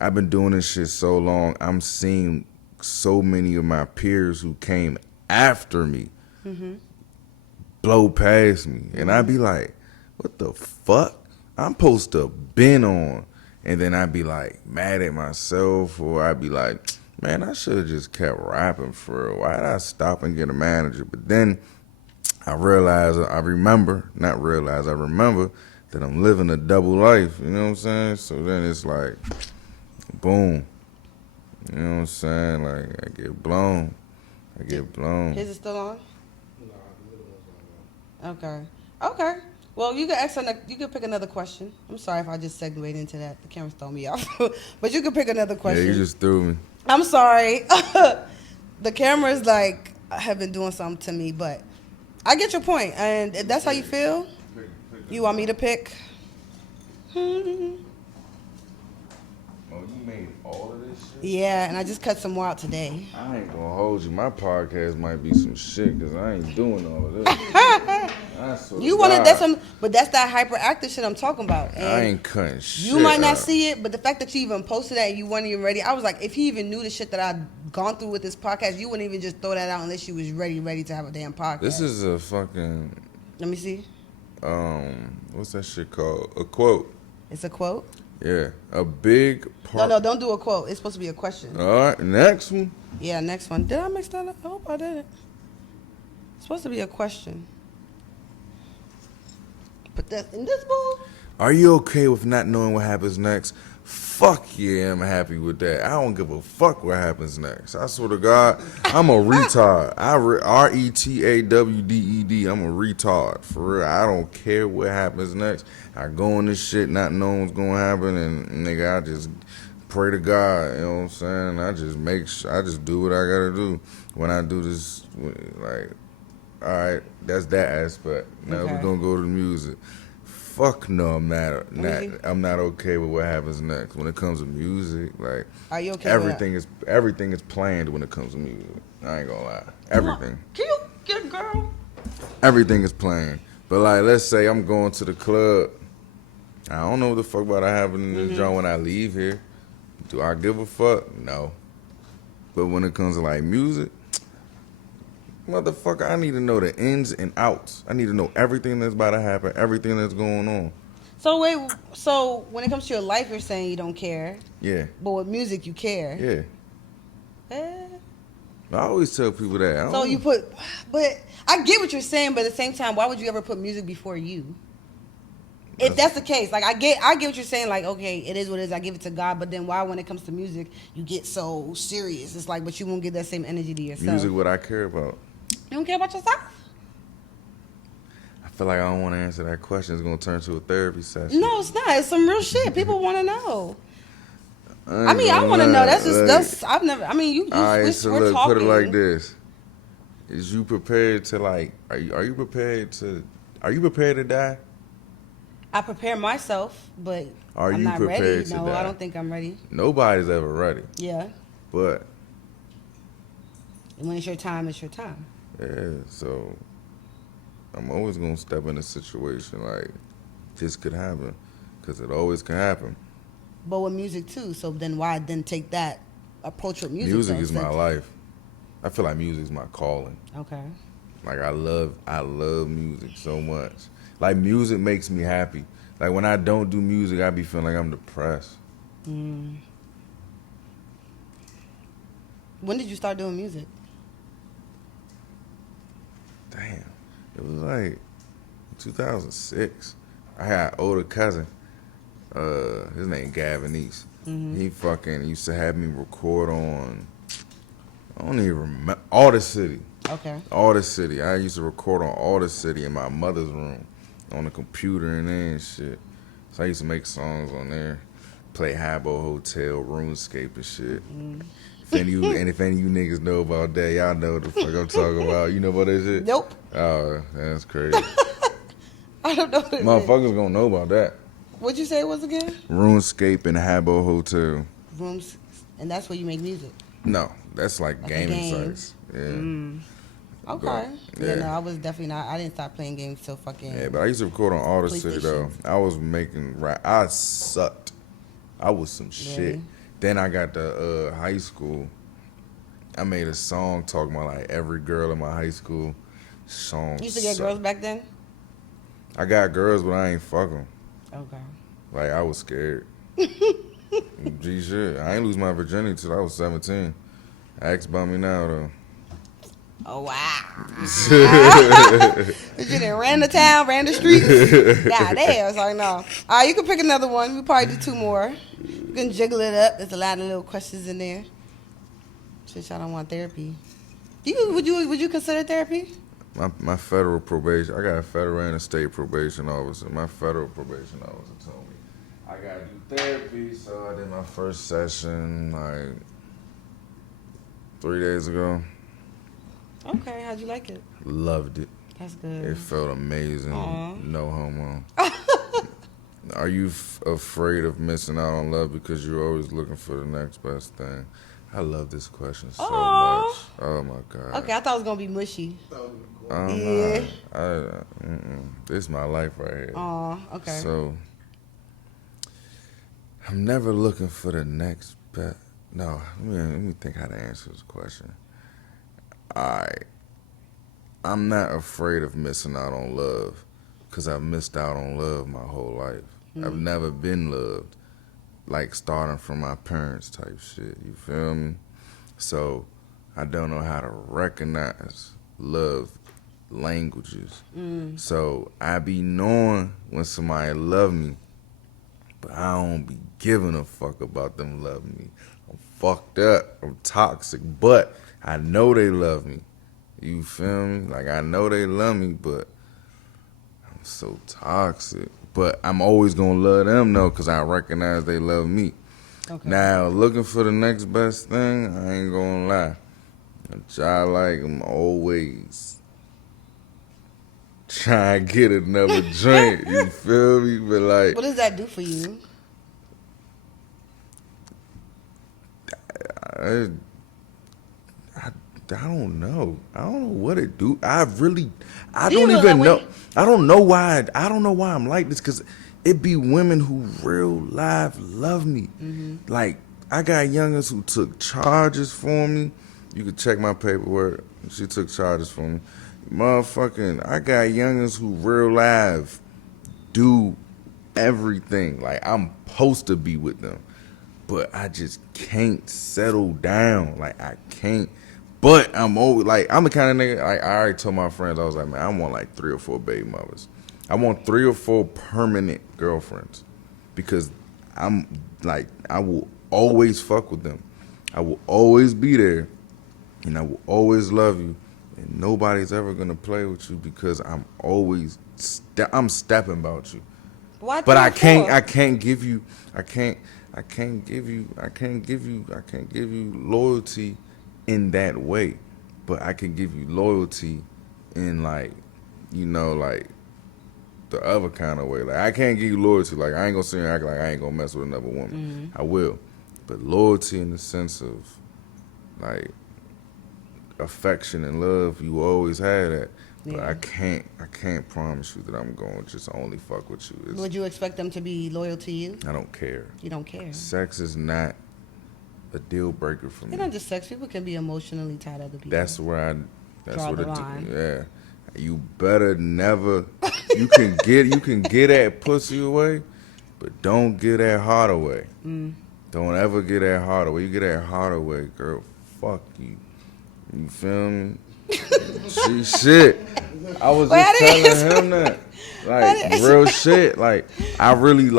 I've been doing this shit so long, I'm seeing so many of my peers who came after me blow past me. And I'd be like, what the fuck? I'm supposed to been on. And then I'd be like mad at myself, or I'd be like, man, I should have just kept rapping for real. Why did I stop and get a manager? But then I remember that I'm living a double life. You know what I'm saying? So then it's like, boom. You know what I'm saying? Like, I get blown. Is it still on? Okay. Well, you can pick another question. I'm sorry if I just segued into that. The camera's throwing me off. But you can pick another question. Yeah, you just threw me. I'm sorry. The cameras have been doing something to me, but I get your point. And if that's how you feel, you want me to pick? Oh, you made all of this shit? Yeah, and I just cut some more out today. I ain't gonna hold you. My podcast might be some shit because I ain't doing all of this. You wanted but that's that hyperactive shit I'm talking about. And I ain't cutting shit. You might not see it, but the fact that you even posted that and you weren't even ready, I was like, if he even knew the shit that I'd gone through with this podcast, you wouldn't even just throw that out unless you was ready to have a damn podcast. This is a fucking. Let me see. What's that shit called? A quote. It's a quote? Yeah, a big part. No, don't do a quote. It's supposed to be a question. All right, next one. Yeah, next one. Did I mix that up? I hope I didn't. It's supposed to be a question. Put that in this bowl. Are you okay with not knowing what happens next? Fuck yeah, I'm happy with that. I don't give a fuck what happens next. I swear to God, I'm a retard. RETAWDED. I'm a retard. For real. I don't care what happens next. I go in this shit not knowing what's going to happen, and nigga, I just pray to God. You know what I'm saying? I just do what I got to do when I do this. Like, all right, that's that aspect. Now we're going to go to the music. Fuck no, I'm not okay with what happens next when it comes to music. Like, are you okay? Everything is planned when it comes to music. I ain't gonna lie, everything. Can you get a girl? Everything is planned. But like, let's say I'm going to the club I don't know what the fuck about to happen in this joint when I leave here. Do I give a fuck? No. But when it comes to like music, motherfucker, I need to know the ins and outs. I need to know everything that's about to happen, everything that's going on. So wait, so when it comes to your life, you're saying you don't care. Yeah. But with music, you care. Yeah. Eh. I always tell people that. So you put, but I get what you're saying, but at the same time, why would you ever put music before you? If that's the case, like I get what you're saying. Like, okay, it is what it is. I give it to God, but then why, when it comes to music, you get so serious? It's like, but you won't give that same energy to yourself. Music, what I care about. You don't care about yourself? I feel like I don't want to answer that question. It's gonna turn to a therapy session. No, it's not. It's some real shit. People want to know. I mean, I want to know. That's I've never. I mean, you. All right, so we're look, talking. put it like this: Is you prepared to like? Are you prepared to? Are you prepared to die? I prepare myself, but Are I'm you not prepared ready. to No, die? I don't think I'm ready. Nobody's ever ready. Yeah. But When it's your time, it's your time. yeah, so I'm always gonna step in a situation like this could happen, because it always can happen. But with music too. So then why then take that approach with music? Music though, is my instead? life. I feel like music is my calling. Okay. Like I love music so much. Like music makes me happy. Like when I don't do music, I be feeling like I'm depressed. When did you start doing music? Damn. It was like 2006. I had an older cousin. His name Gavin East. He fucking used to have me record on, I don't even remember, All the City. Okay. All the City. I used to record on All the City in my mother's room on the computer and there and shit. So I used to make songs on there, play Habbo Hotel, RuneScape and shit. If any of you niggas know about that, y'all know what the fuck I'm talking about. You know about that shit? Nope. Oh, that's crazy. I don't know what it is. Motherfuckers gonna know about that. What'd you say it was again? RuneScape and Habbo Hotel. Rooms, and that's where you make music. No, that's like Like a gaming game. sites. Yeah. Okay. Yeah. Yeah, no, I was definitely not. I didn't start playing games till fucking. Yeah, but I used to record on All the City though. I was making rap. I sucked. I was some shit. Really? Then I got to high school. I made a song talking about like every girl in my high school. Song. You used to get sucked. girls back then? I got girls, but I ain't fuck them. Okay. Like I was scared. Gee shit, I ain't lose my virginity till I was 17. Ask about me now though. Oh wow! You done ran the town, ran the streets. God damn! It's like no. All right, you can pick another one. We probably do two more. You can jiggle it up. There's a lot of little questions in there. Since y'all don't want therapy, would you consider therapy? My federal probation. I got a federal and a state probation officer. My federal probation officer told me I gotta do therapy, so I did my first session like 3 days ago. Okay, how'd you like it? Loved it. That's good. It felt amazing. Aw. No homo. Are you afraid of missing out on love because you're always looking for the next best thing? I love this question so Aw. much. Oh my god. Okay, I thought it was gonna be mushy. Yeah. This is my life right here. Oh, okay. So I'm never looking for the next best. No, let me think how to answer this question. I'm not afraid of missing out on love because I've missed out on love my whole life. I've never been loved, like starting from my parents type shit. You feel me? So I don't know how to recognize love languages. So I be knowing when somebody love me, but I don't be giving a fuck about them loving me. I'm fucked up. I'm toxic, but I know they love me. You feel me? Like I know they love me, but I'm so toxic. But I'm always gonna love them though, cause I recognize they love me. Okay. Now looking for the next best thing, I ain't gonna lie. I like I'm always trying to get another drink. You feel me? But like, What does that do for you? I don't know. I don't know what it do. I don't even know. I don't know why I'm like this, because it be women who real life love me. Like, I got youngins who took charges for me. You could check my paperwork. She took charges for me. Motherfucking, I got youngins who real life do everything. Like, I'm supposed to be with them. But I just can't settle down. Like, I can't. But I'm always, like, I'm the kind of nigga, like, I already told my friends, I was like, man, I want like 3 or 4 baby mothers. I want 3 or 4 permanent girlfriends. Because I'm, like, I will always fuck with them. I will always be there. And I will always love you. And nobody's ever going to play with you because I'm always, I'm stepping about you. Why But I 3 or 4? can't give you loyalty in that way. But I can give you loyalty in, like, you know, like the other kind of way. Like, I can't give you loyalty. Like, I ain't gonna sit here and act like I ain't gonna mess with another woman. I will. But loyalty in the sense of, like, affection and love, you always had that. But I can't promise you that I'm going to just only fuck with you. Would you expect them to be loyal to you? I don't care. You don't care. Sex is not a deal breaker for me. It's not just sex. People can be emotionally tied to other people. That's where Draw the line. Yeah. You better never. You can get that pussy away, but don't get that heart away. Don't ever get that heart away. You get that heart away, girl. Fuck you. You feel me? Shit. I was just telling him that. Like, real shit. Like, I really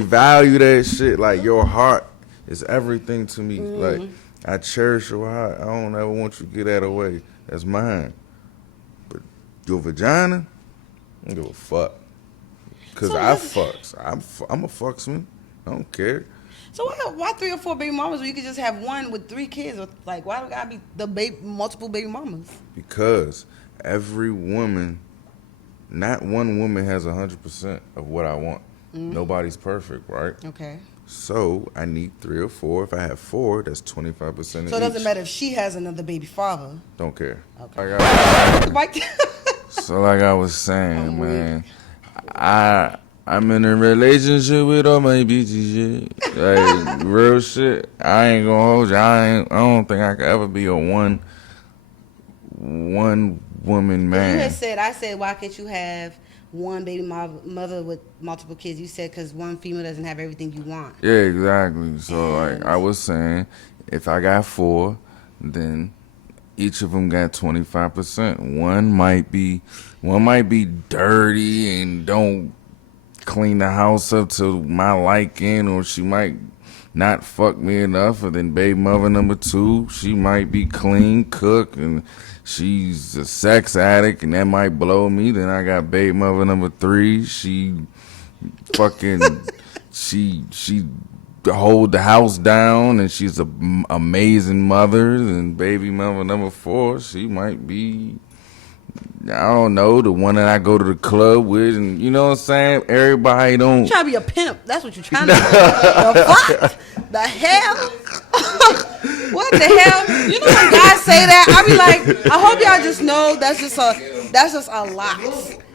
value that shit. Like, your heart is everything to me. Like, I cherish your heart. I don't ever want you to get that away. That's mine. But your vagina, I don't give a fuck. Because So I this- fucks. I'm a fucksman. I don't care. So why 3 or 4 baby mamas when you could just have one with 3 kids? Like, why do it gotta be multiple baby mamas? Because every woman, not one woman has 100% of what I want. Nobody's perfect, right? Okay. So I need 3 or 4. If I have 4, that's 25% So it doesn't matter if she has another baby father. Don't care. Okay. So like I was saying, man, I'm in a relationship with all my bitches, shit. Like, real shit. I ain't gonna hold you. I don't think I could ever be a one woman man. You had said, I said, why can't you have one baby mother with multiple kids? You said because one female doesn't have everything you want. Yeah, exactly. So like I was saying, if I got 4, then each of them got 25%. One might be dirty and don't clean the house up to my liking, or she might not fuck me enough. And then baby mother number 2, she might be clean, cook, and she's a sex addict, and that might blow me. Then I got baby mother number 3, she fucking she hold the house down, and she's an amazing mother. And baby mother number 4, she might be, I don't know, the one that I go to the club with, and you know what I'm saying? Everybody don't. You trying to be a pimp. That's what you're trying to do. The fuck? The hell? What the hell? You know when guys say that, I be like, I hope y'all just know that's just a lot.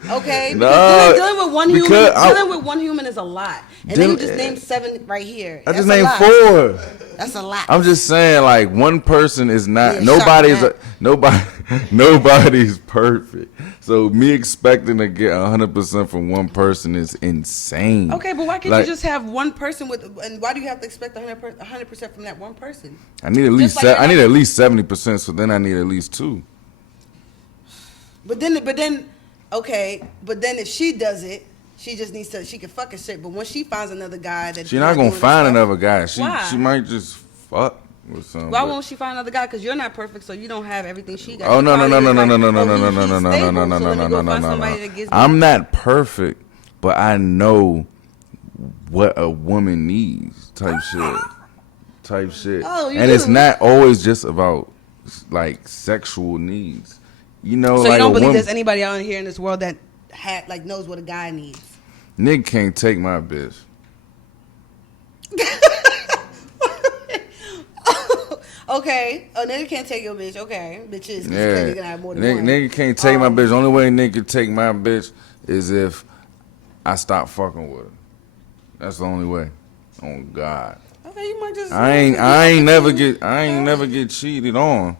Okay? No, Because dealing with one human is a lot. And then you just named 7 right here. I just That's a named lot. 4. That's a lot. I'm just saying, like, one person is not, Yeah, nobody's perfect. So me expecting to get 100% from one person is insane. Okay, but why can't Like, you just have one person and why do you have to expect 100% from that one person? I need at least like I need at least 70%. So then I need at least 2. But then, okay. But then if she does it, she just needs to. She can fuck and shit. But when she finds another guy that She's not gonna find another guy. Why? She might just fuck with somebody. Why won't she find another guy? Because you're not perfect, so you don't have everything she got. Oh She no probably is like, no. I'm not perfect, but I know what a woman needs. Type shit. Oh, you and it's do. not always just about like sexual needs. You know, So like you don't a believe woman, there's anybody out here in this world that knows what a guy needs? nigga can't take my bitch. Okay, a nigga can't take your bitch. Okay, bitches. 'Cause Yeah, nigga can have more than one. nigga can't take my bitch. Only way nigga can take my bitch is if I stop fucking with her. That's the only way. Oh God. Okay, you might just. I ain't never get cheated on.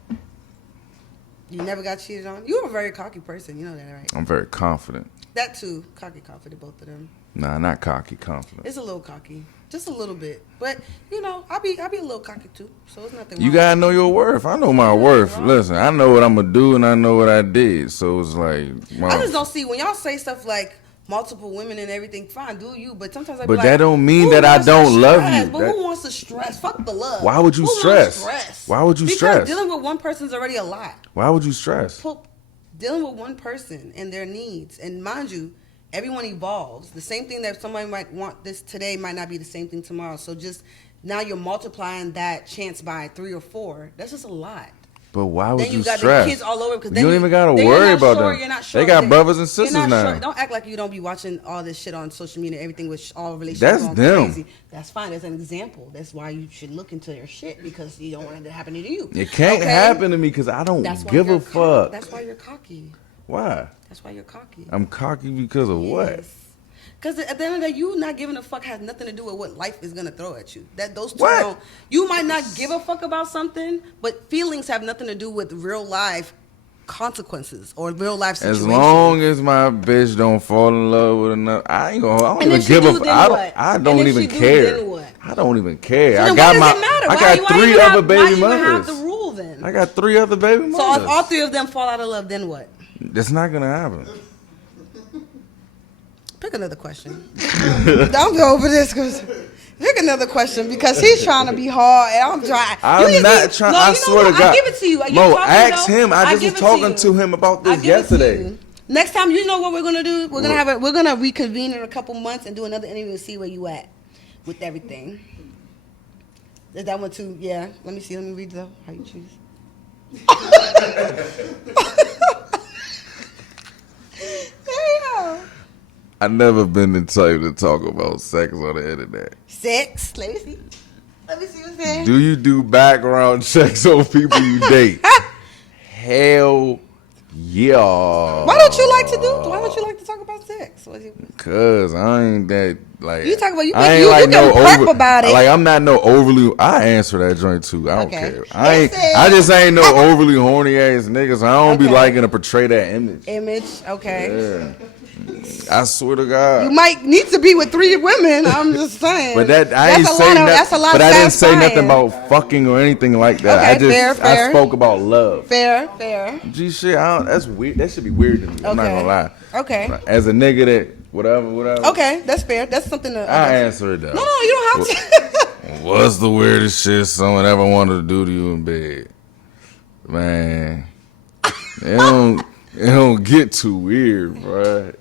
You never got cheated on. You're a very cocky person. You know that, right? I'm very confident. That too, cocky, confident, both of them. Nah, not cocky, confident. It's a little cocky, just a little bit. But you know, I be a little cocky too. So it's nothing. You wrong. gotta know your worth. I know my worth. Listen, I know what I'm gonna do and I know what I did. So it's like, I just don't see when y'all say stuff like multiple women and everything. Fine, do you? But sometimes I be but like, that don't mean who that I wants to don't love stress? you. But That- who wants to stress? Fuck the love. Why would you Who wants stress? stress? Why would you because stress? dealing with one person's already a lot. Why would you stress? Dealing with one person and their needs, and mind you, everyone evolves. The same thing that somebody might want this today might not be the same thing tomorrow. So just now you're multiplying that chance by 3 or 4. That's just a lot. But why would Then you you got stress? the kids all over. Cause You don't even gotta worry about them. You're not sure. They got brothers and sisters You're not now. Sure. Don't act like you don't be watching all this shit on social media. Everything with all relationships. That's going them. Crazy. That's fine. That's an example. That's why you should look into their shit because you don't want it to happen to you. It can't happen to me because I don't That's why give you're a fuck. That's why you're cocky. Why? That's why you're cocky. I'm cocky because of what? Because at the end of the day, you not giving a fuck has nothing to do with what life is gonna throw at you. That those two What? don't. You might not give a fuck about something, but feelings have nothing to do with real life consequences or real life situations. As long as my bitch don't fall in love with another, I don't And even if she give do, a then fuck. what? I And don't if even she do, care. then what? I don't even care. So I then got why does it matter? I Why got 3 other baby why you even have mothers. the rule then? I got 3 other baby mothers. So if all 3 of them fall out of love, then what? That's not gonna happen. Pick another question. Don't go over this because pick another question because he's trying to be hard and I'm trying. I'm not trying. I swear to God. I give it to you. You're Mo, talking, ask though. him. I just give was it talking you. to him about I this give it to yesterday. you. Next time, you know what we're gonna do? We're gonna reconvene in a couple months and do another interview and see where you at with everything. Is that one too? Yeah. Let me see. Let me read though. How you choose? There you go. I never been the type to talk about sex on the internet. Sex. Let me see. Let me see what's there. Do you do background checks on people you date? Hell yeah. Why don't you like to do? Why don't you like to talk about sex? Cause I ain't that like. You talk about you. I ain't You like can prep over, about it. Like I'm not no overly. I answer that joint too. I don't Okay. care. I just ain't no overly horny ass nigga. So I don't be liking to portray that image. Okay. Yeah. I swear to God. You might need to be with 3 women. I'm just saying. But that I ain't say nothing. That's a lot. But of I didn't say satisfying. nothing about fucking or anything like that. Okay, I just fair. I spoke about love. Fair. Gee, shit, that's weird. That should be weird to me. I'm not gonna lie. Okay. As a nigga that whatever. Okay, that's fair. That's something to. I answer it though. No, you don't have to. What's the weirdest shit someone ever wanted to do to you in bed? Man, it don't get too weird, bro.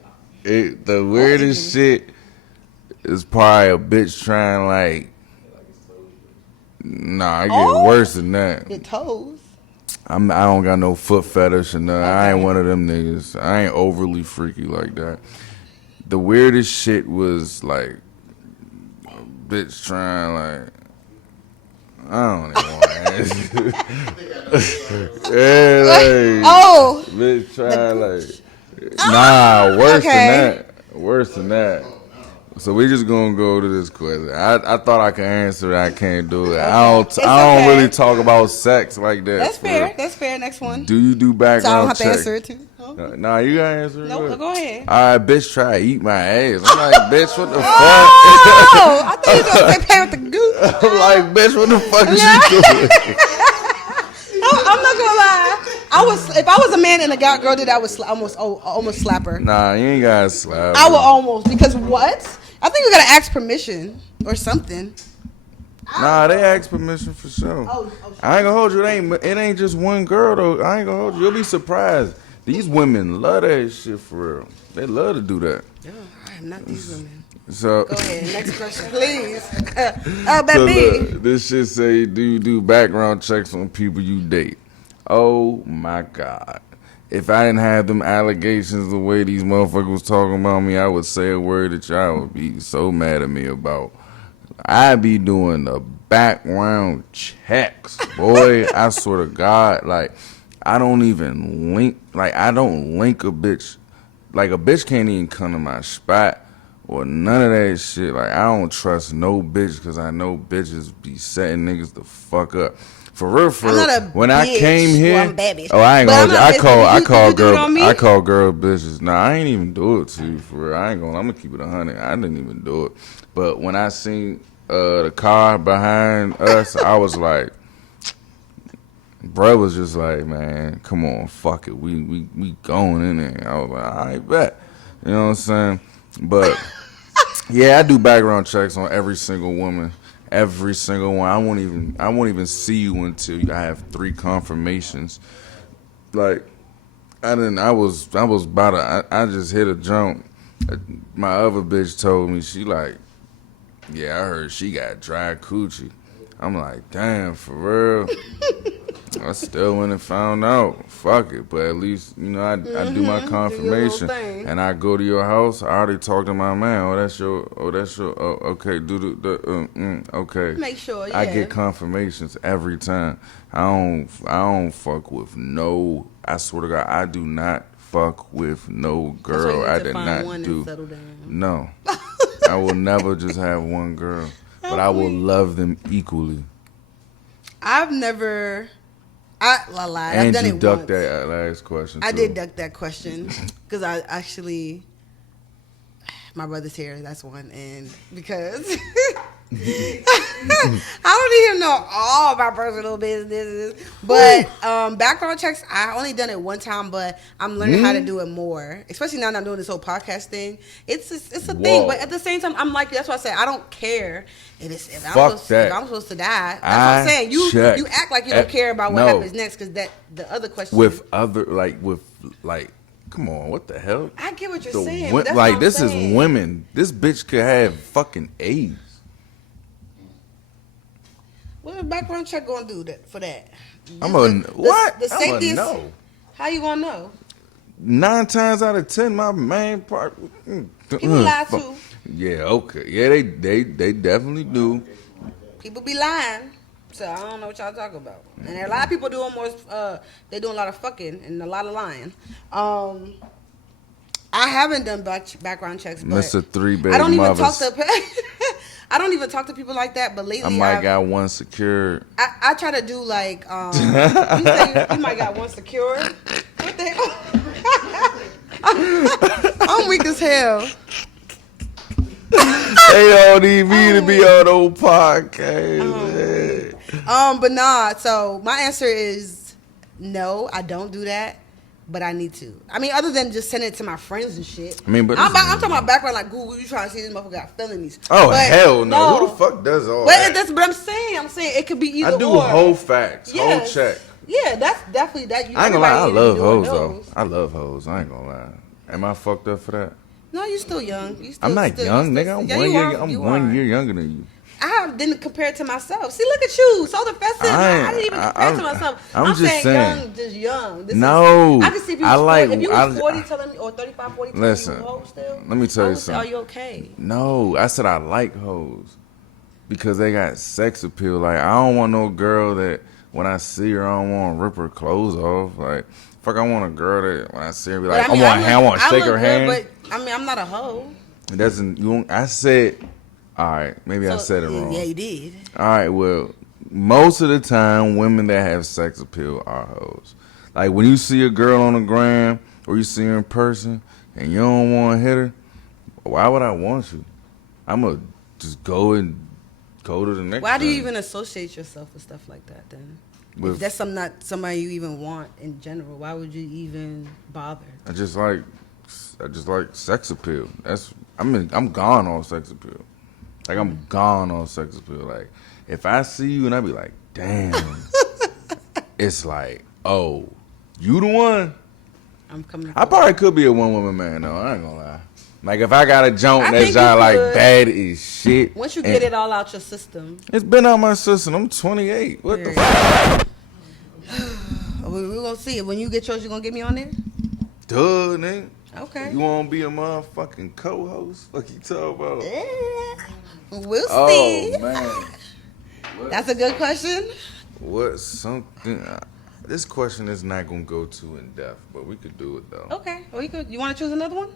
The weirdest shit is probably a bitch trying like. Nah, I get worse than that. Your toes. I don't got no foot fetish or nothing. I ain't one of them niggas. I ain't overly freaky like that. The weirdest shit was like a bitch trying like I don't even want to ask you. Yeah, like, bitch trying like worse than that. So we just gonna go to this question. I thought I could answer it. I can't do it. I don't really talk about sex like that. That's fair. That's fair. Next one. Do you do background So I don't have check? to answer it too. Huh? Nah, you gotta answer it. No, go ahead. All right, bitch, try to eat my ass. I'm like, bitch, what the fuck? Oh, I thought you were gonna say play with the goose. I'm like, bitch, what the fuck is you doing? I'm not gonna lie. If I was a man and a girl did, I would almost slap her. Nah, you ain't gotta slap. I would almost because what? I think we gotta ask permission or something. Nah, they ask permission for sure. I ain't gonna hold you. It ain't just one girl though. I ain't gonna hold you. You'll be surprised. These women love that shit for real. They love to do that. Yeah, I am not these women. So Go ahead, next question, please. so baby. look, this shit say, do you do background checks on people you date? Oh my God. If I didn't have them allegations the way these motherfuckers was talking about me, I would say a word that y'all would be so mad at me about. I be doing the background checks, boy. I swear to God, like, I don't even link, like, I don't link a bitch. Like, a bitch can't even come to my spot or none of that shit. Like, I don't trust no bitch because I know bitches be setting niggas the fuck up. For real, I'm not a when bitch. I came here, Well, I'm a bad bitch. oh, I ain't But I'm gonna. not a bitch, but I call girl bitches. Nah, I ain't even do it to you for real. I ain't gonna. I'm gonna keep it 100. I didn't even do it. But when I seen the car behind us, I was like, bro was just like, man, come on, fuck it, we going in there. I was like, all right, bet. You know what I'm saying? But yeah, I do background checks on every single woman. Every single one. I won't even see you until I have 3 confirmations. Like, I just hit a jump. My other bitch told me, she like, yeah, I heard she got dry coochie. I'm like, damn, for real? I still went and found out. Fuck it. But at least, you know, I do my confirmation. And I go to your house. I already talked to my man. Okay, okay. Make sure, yeah. I get confirmations every time. I don't fuck with no, I swear to God, I do not fuck with no girl. I did not do. No. I will never just have one girl. But I will love them equally. I've never. I've and done you it ducked once. that last question, too. I did duck that question because I actually, my brother's here. That's one, and because I don't even know all my personal business, but background checks. I only done it one time, but I'm learning how to do it more. Especially now that I'm doing this whole podcast thing. It's a thing, but at the same time, I'm like, that's why I say I don't care if I'm supposed to die. That's what I'm saying. You act like you don't care about what happens next because the other question come on, what the hell? I get what you're saying. This is women. This bitch could have fucking AIDS. What is a background check gonna do for that? The safety is. know. How you gonna know? 9 times out of 10, my main part. People lie too. Yeah, okay. Yeah, they definitely do. People be lying. So I don't know what y'all talking about. And a lot of people doing more. They doing a lot of fucking and a lot of lying. I haven't done background checks, but Mr. 3 baby I don't even mothers. talk to. I don't even talk to people like that. But lately, I might got one secured. I try to do like. You say you might got one secured. What the hell? I'm weak as hell. They don't need me to be on no podcast. But nah. So my answer is no. I don't do that, but I need to. I mean, other than just sending it to my friends and shit. I mean, but I'm talking about background like Google. You trying to see this motherfucker got felonies? Oh but hell no! Who the fuck does all that? But I'm saying it could be either. I do whole facts, whole check. Yeah, that's definitely that. I ain't gonna lie. I love hoes though. I love hoes. I ain't gonna lie. Am I fucked up for that? No, you're still young. I'm not young, nigga. I'm 1 year younger than you. I didn't compare it to myself. See, look at you, so defensive. I didn't even compare it to myself. I'm just saying young, just young. I can see if you was 40, if you was 40 telling me, or 35, 40 telling me you a hoe still. Let me tell you something. Are you okay? No, I said I like hoes because they got sex appeal. Like, I don't want no girl that when I see her, I don't want to rip her clothes off. Like, fuck, I want a girl that when I see her, be like, I want to shake her hand. But I mean, I'm not a hoe. It doesn't. I said. All right, maybe I said it wrong. Yeah, you did. All right, well, most of the time, women that have sex appeal are hoes. Like, when you see a girl on the gram or you see her in person and you don't want to hit her, why would I want you? I'm going to just go to the next Why do you even associate yourself with stuff like that, then? If that's not somebody you even want in general, why would you even bother? I just like sex appeal. I'm gone on sex appeal. Like, I'm gone on sex appeal. Like, if I see you and I be like, damn, it's like, oh, you the one? I'm coming. I probably could be a one-woman man, though. I ain't gonna lie. Like, if I got a joint that's y'all like bad as shit. Once you get it all out your system. It's been out my system. I'm 28. What the fuck? We're gonna see it. When you get yours, you gonna get me on there? Duh, nigga. Okay. You wanna be a motherfucking co-host? What you talking about? We'll see. Oh, man. That's a good question. What's something... This question is not going to go too in-depth, but we could do it, though. Okay. Well, you want to choose another one?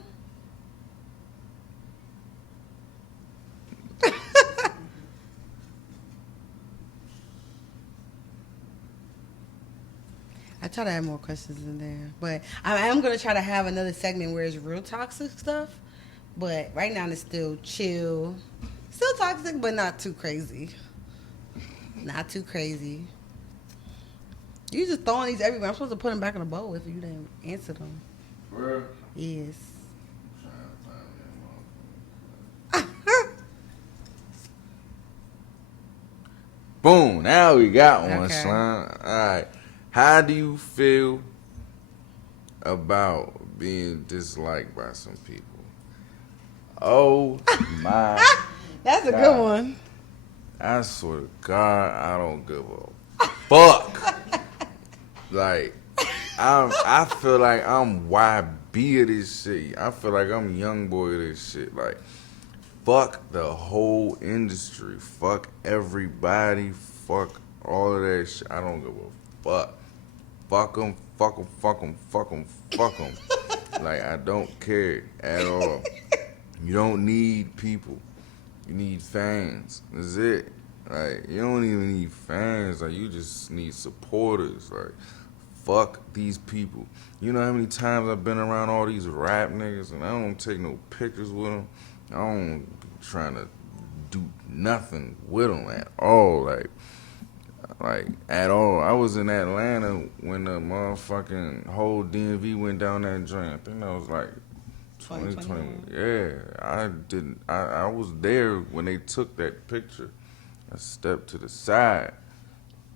try to have more questions in there, but I am gonna try to have another segment where it's real toxic stuff. But right now it's still chill, still toxic, but not too crazy. Not too crazy. You just throwing these everywhere. I'm supposed to put them back in the bowl if you didn't answer them. For real? Yes. Boom. Now we got one, Okay. Slime. All right. How do you feel about being disliked by some people? Oh my. That's a God. good one. I swear to God, I don't give a fuck. Like, I feel like I'm YB of this shit. I feel like I'm young boy of this shit. Like, fuck the whole industry. Fuck everybody. Fuck all of that shit. I don't give a fuck. Fuck them. Fuck them. Fuck them. Fuck them. Fuck them. Like, I don't care at all. You don't need people. You need fans. That's it. Like, you don't even need fans. Like, you just need supporters. Like, fuck these people. You know how many times I've been around all these rap niggas and I don't take no pictures with them. I don't be trying to do nothing with them at all. Like at all. I was in Atlanta when the motherfucking whole DMV went down that joint. I think that was like 2020. Yeah, I was there when they took that picture. I stepped to the side.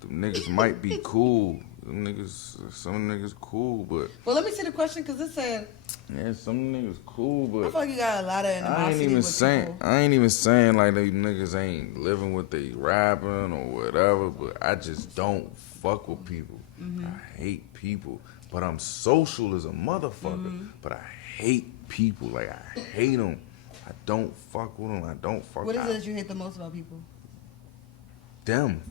The niggas might be cool. Some niggas cool, but Well, let me see the question because it said. yeah, some niggas cool, I but feel like you got a lot of animosity people. I ain't even saying like they niggas ain't living what they rapping or whatever, but I just don't fuck with people. I hate people, but I'm social as a motherfucker, but I hate people. Like, I hate them. I don't fuck with them. I don't fuck What is it that you hate the most about people? them.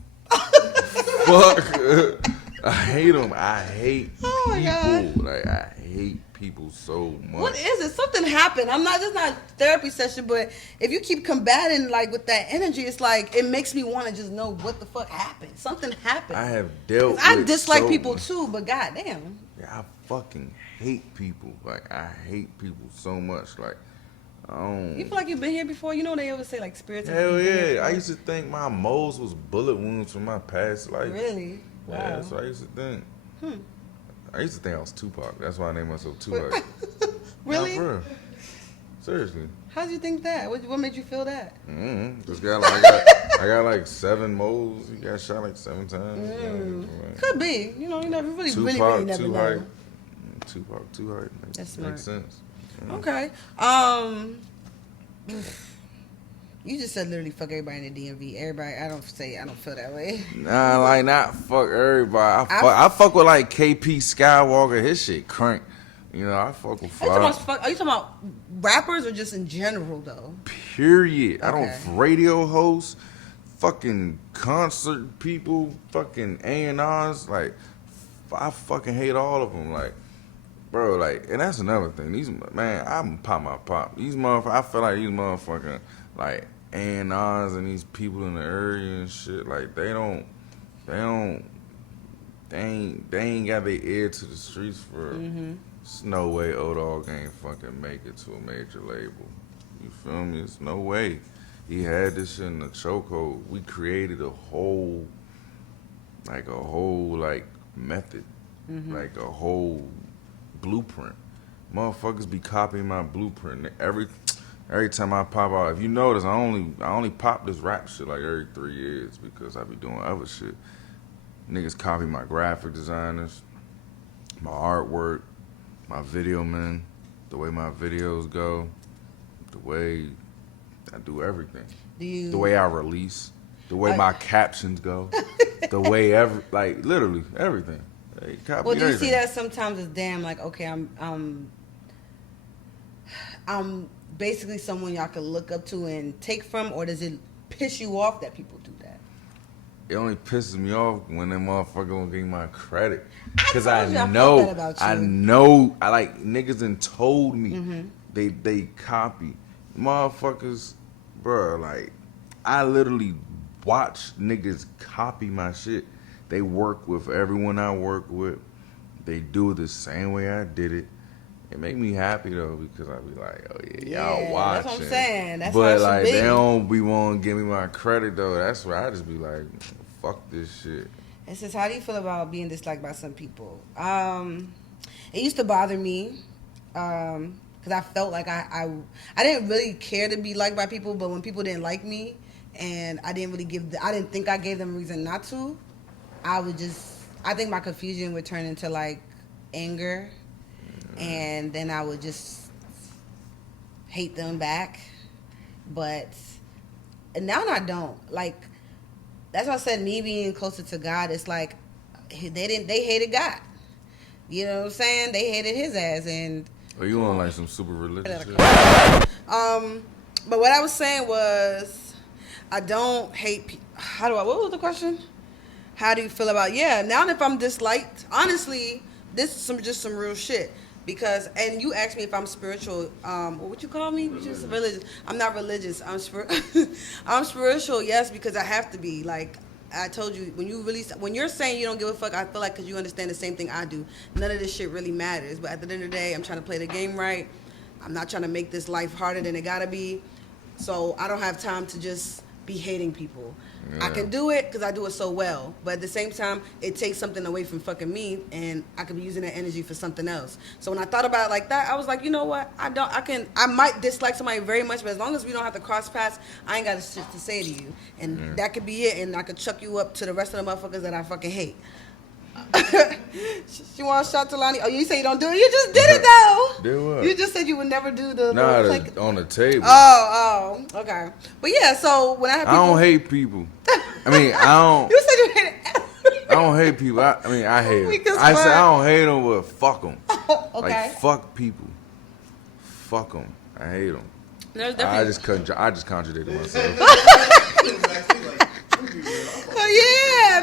Fuck. I hate them. I hate people. Oh my God. Like, I hate people so much. What is it? Something happened. This is not a therapy session, but if you keep combating like with that energy, it's like it makes me want to just know what the fuck happened. Something happened. I have dealt with I dislike so people much. too, but goddamn. Yeah, I fucking hate people. Like, I hate people so much. Like, I don't. You feel like you've been here before? You know they always say like spirits. have Hell been here yeah. before. I used to think my moles was bullet wounds from my past life. Really? Wow. Yeah, that's what I used to think. I used to think I was Tupac. That's why I named myself 2HYPE. Really? Nah, for real. Seriously. How'd you think that? What made you feel that? Just I got like 7 moles. He got shot like 7 times. Like, Could be. You never really Tupac, never 2HYPE. know. Tupac, 2HYPE. That's smart. Makes sense. Yeah. Okay. You just said literally fuck everybody in the DMV. Everybody, I don't feel that way. Nah, like, not fuck everybody. I fuck with like KP Skywalker. His shit crank. You know, I fuck with Are you Fly. talking about rappers or just in general though? Period. I Okay. don't radio hosts, fucking concert people, fucking A&Rs. Like, I fucking hate all of them. Like, bro, like, and that's another thing. I'm pop. These motherfuckers, I feel like these motherfucking, like, A&Rs and these people in the area and shit, like, they ain't got their ear to the streets for real. There's no way O-Dog ain't fucking make it to a major label. You feel me? It's no way. He had this shit in the chokehold. We created a whole method, like a whole blueprint. Motherfuckers be copying my blueprint every time I pop out. If you notice, I only pop this rap shit like every 3 years because I be doing other shit. Niggas copy my graphic designers, my artwork, my video men, the way my videos go, the way I do everything. The way I release, the way my captions go, the way literally everything. They copy Well, do you everything. see that sometimes as damn like, okay, I'm basically someone y'all can look up to and take from, or does it piss you off that people do that? It only pisses me off when them motherfuckers don't give me my credit. Cause I told you I felt know, that about you. I like niggas done told me they copy. Motherfuckers, bro, like, I literally watch niggas copy my shit. They work with everyone I work with. they do it the same way I did it, it make me happy though, because I be like, oh yeah, y'all watching. That's what I'm saying. That's but how it like should be. they don't be wanting to give me my credit though. That's where I just be like, fuck this shit. It says, how do you feel about being disliked by some people? It used to bother me because I felt like I didn't really care to be liked by people, but when people didn't like me and I didn't think I gave them a reason not to, I think my confusion would turn into like anger, and then I would just hate them back. But now I don't. Like, that's why I said me being closer to God, it's like they hated God. You know what I'm saying? They hated his ass. And are you on like some super religious shit? But what I was saying was, I don't hate people. What was the question? How do you feel about, now if I'm disliked, honestly, this is just some real shit. Because, and you asked me if I'm spiritual, what you call me? Just religious. I'm not religious. I'm spiritual, yes, because I have to be. Like I told you, when you're saying you don't give a fuck, I feel like because you understand the same thing I do. None of this shit really matters. But at the end of the day, I'm trying to play the game right. I'm not trying to make this life harder than it gotta be. So I don't have time to just be hating people. Yeah. I can do it because I do it so well, but at the same time, it takes something away from fucking me, and I could be using that energy for something else. So when I thought about it like that, I was like, you know what? I might dislike somebody very much, but as long as we don't have to cross paths, I ain't got shit to say to you, and that could be it. And I could chuck you up to the rest of the motherfuckers that I fucking hate. She want a shot to Lonnie? Oh, you say you don't do it? You just did it though. Did what? You just said you would never do the. On the table. Oh, okay. But yeah, so when I have people, I don't hate people. I mean, I don't. You said you hated everything. I don't hate people. I hate them. I said I don't hate them, but fuck them. Okay. Like fuck people. Fuck them. I hate them. There's definitely. I just contradicted myself.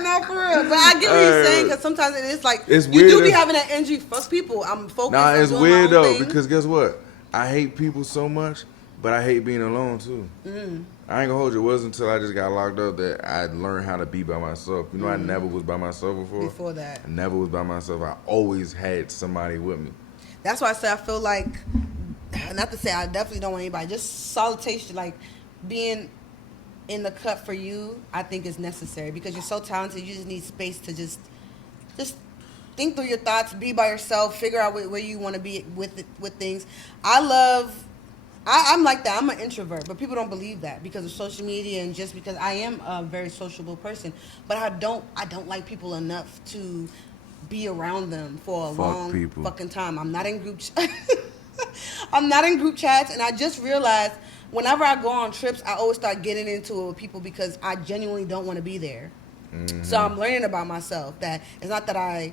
No, for real. But I get what you're saying, because sometimes it is like, it's you weird do be having that energy. Fuck people. I'm focused. Nah, it's doing weird my own though, thing. because guess what? I hate people so much, but I hate being alone too. I ain't gonna hold you. It wasn't until I just got locked up that I learned how to be by myself. You know, I never was by myself before. Before that, I never was by myself. I always had somebody with me. That's why I say I feel like, not to say I definitely don't want anybody, just solitude, like being in the cut for you, I think is necessary, because you're so talented. You just need space to just think through your thoughts, be by yourself, figure out where you want to be with things. I'm like that. I'm an introvert, but people don't believe that because of social media and just because I am a very sociable person. But I don't like people enough to be around them for a long fucking time. I'm not in group I'm not in group chats, and I just realized whenever I go on trips, I always start getting into it with people because I genuinely don't want to be there. So I'm learning about myself that it's not that I'm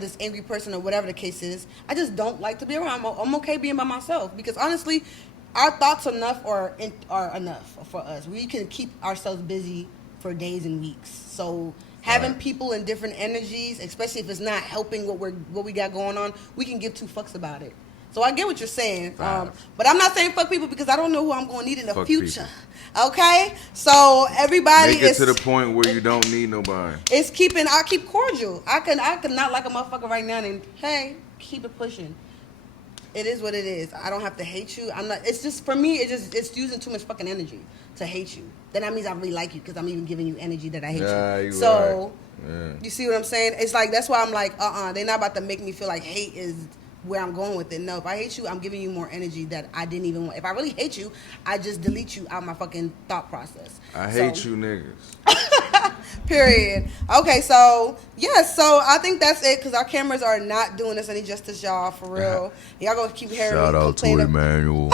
this angry person or whatever the case is. I just don't like to be around. I'm okay being by myself because honestly, our thoughts are enough for us. We can keep ourselves busy for days and weeks. So having people in different energies, especially if it's not helping what we got going on, we can give two fucks about it. So I get what you're saying, but I'm not saying fuck people because I don't know who I'm going to need in the future. People. Okay, so everybody make it to the point where you don't need nobody. I keep cordial. I can not like a motherfucker right now and hey, keep it pushing. It is what it is. I don't have to hate you. I'm not. It's just for me. It's using too much fucking energy to hate you. Then that means I really like you because I'm even giving you energy that I hate you. So you see what I'm saying? It's like that's why I'm like they're not about to make me feel like hate is where I'm going with it. No, if I hate you, I'm giving you more energy that I didn't even want. If I really hate you, I just delete you out of my fucking thought process. I hate you niggas. Period. Okay, so so I think that's it because our cameras are not doing us any justice, y'all. For real, y'all gonna keep hearing me. Shout out to Emmanuel.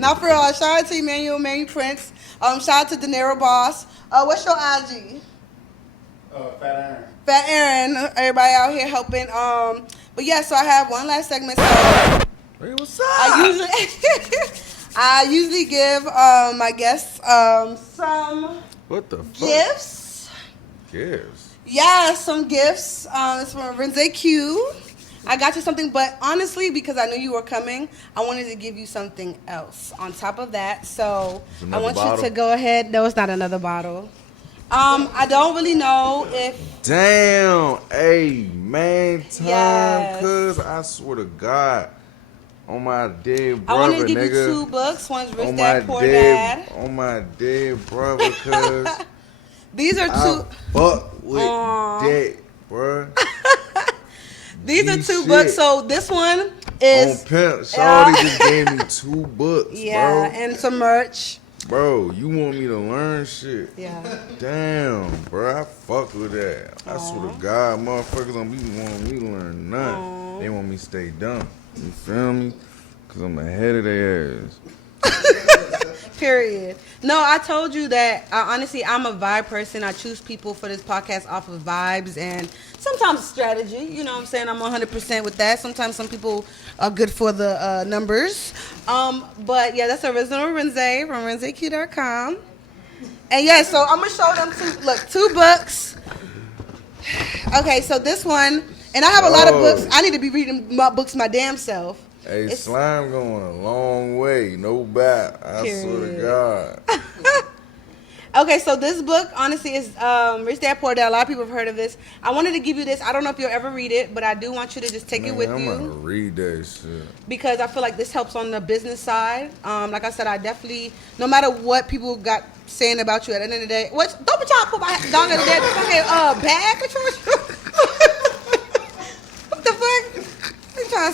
Not for real. Shout out to Emmanuel Prince. Shout out to De Niro Boss. What's your IG? Fat Aaron. Fat Aaron. Everybody out here helping. But yeah, so I have one last segment. So hey, what's up? I usually give my guests some gifts. Gifts? Yeah, some gifts. It's from Renze Q. I got you something, but honestly, because I knew you were coming, I wanted to give you something else on top of that. So I want you to go ahead. No, it's not another bottle. I don't really know if. Damn, hey man, time, Yes. cuz I swear to God, on my dead I brother, wanted to give nigga. you 2 books. One's Rich On Dad, my Poor dead, Dad. on my dead brother, cuz These are I 2. fuck with Aw. that, bruh. These are G 2 shit. books. So this one On is Pimp, Shawty just gave me 2 books, yeah, bro. and some merch. Bro, you want me to learn shit? Yeah. Damn, bro, I fuck with that. I swear to God, motherfuckers don't be wanting me to learn nothing. Aw. They want me to stay dumb. You feel me? Cause I'm ahead of their ass. Period. No, I told you that honestly, I'm a vibe person. I choose people for this podcast off of vibes and sometimes strategy. You know what I'm saying? I'm 100% with that. Sometimes some people are good for the numbers. But yeah, that's original Renze from RenzeQ.com. And yeah, so I'm going to show them 2 books. Okay, so this one, and I have a lot of books. I need to be reading my books my damn self. Hey, It's- slime going a long way, no bad. I swear to Period. God. Okay, so this book, honestly, is Rich Dad Poor Dad. A lot of people have heard of this. I wanted to give you this. I don't know if you'll ever read it, but I do want you to just take it with I'm gonna you read that shit. because I feel like this helps on the business side. Like I said, I definitely, no matter what people got saying about you at the end of the day, don't be trying to put my dog in that fucking bag. What the fuck?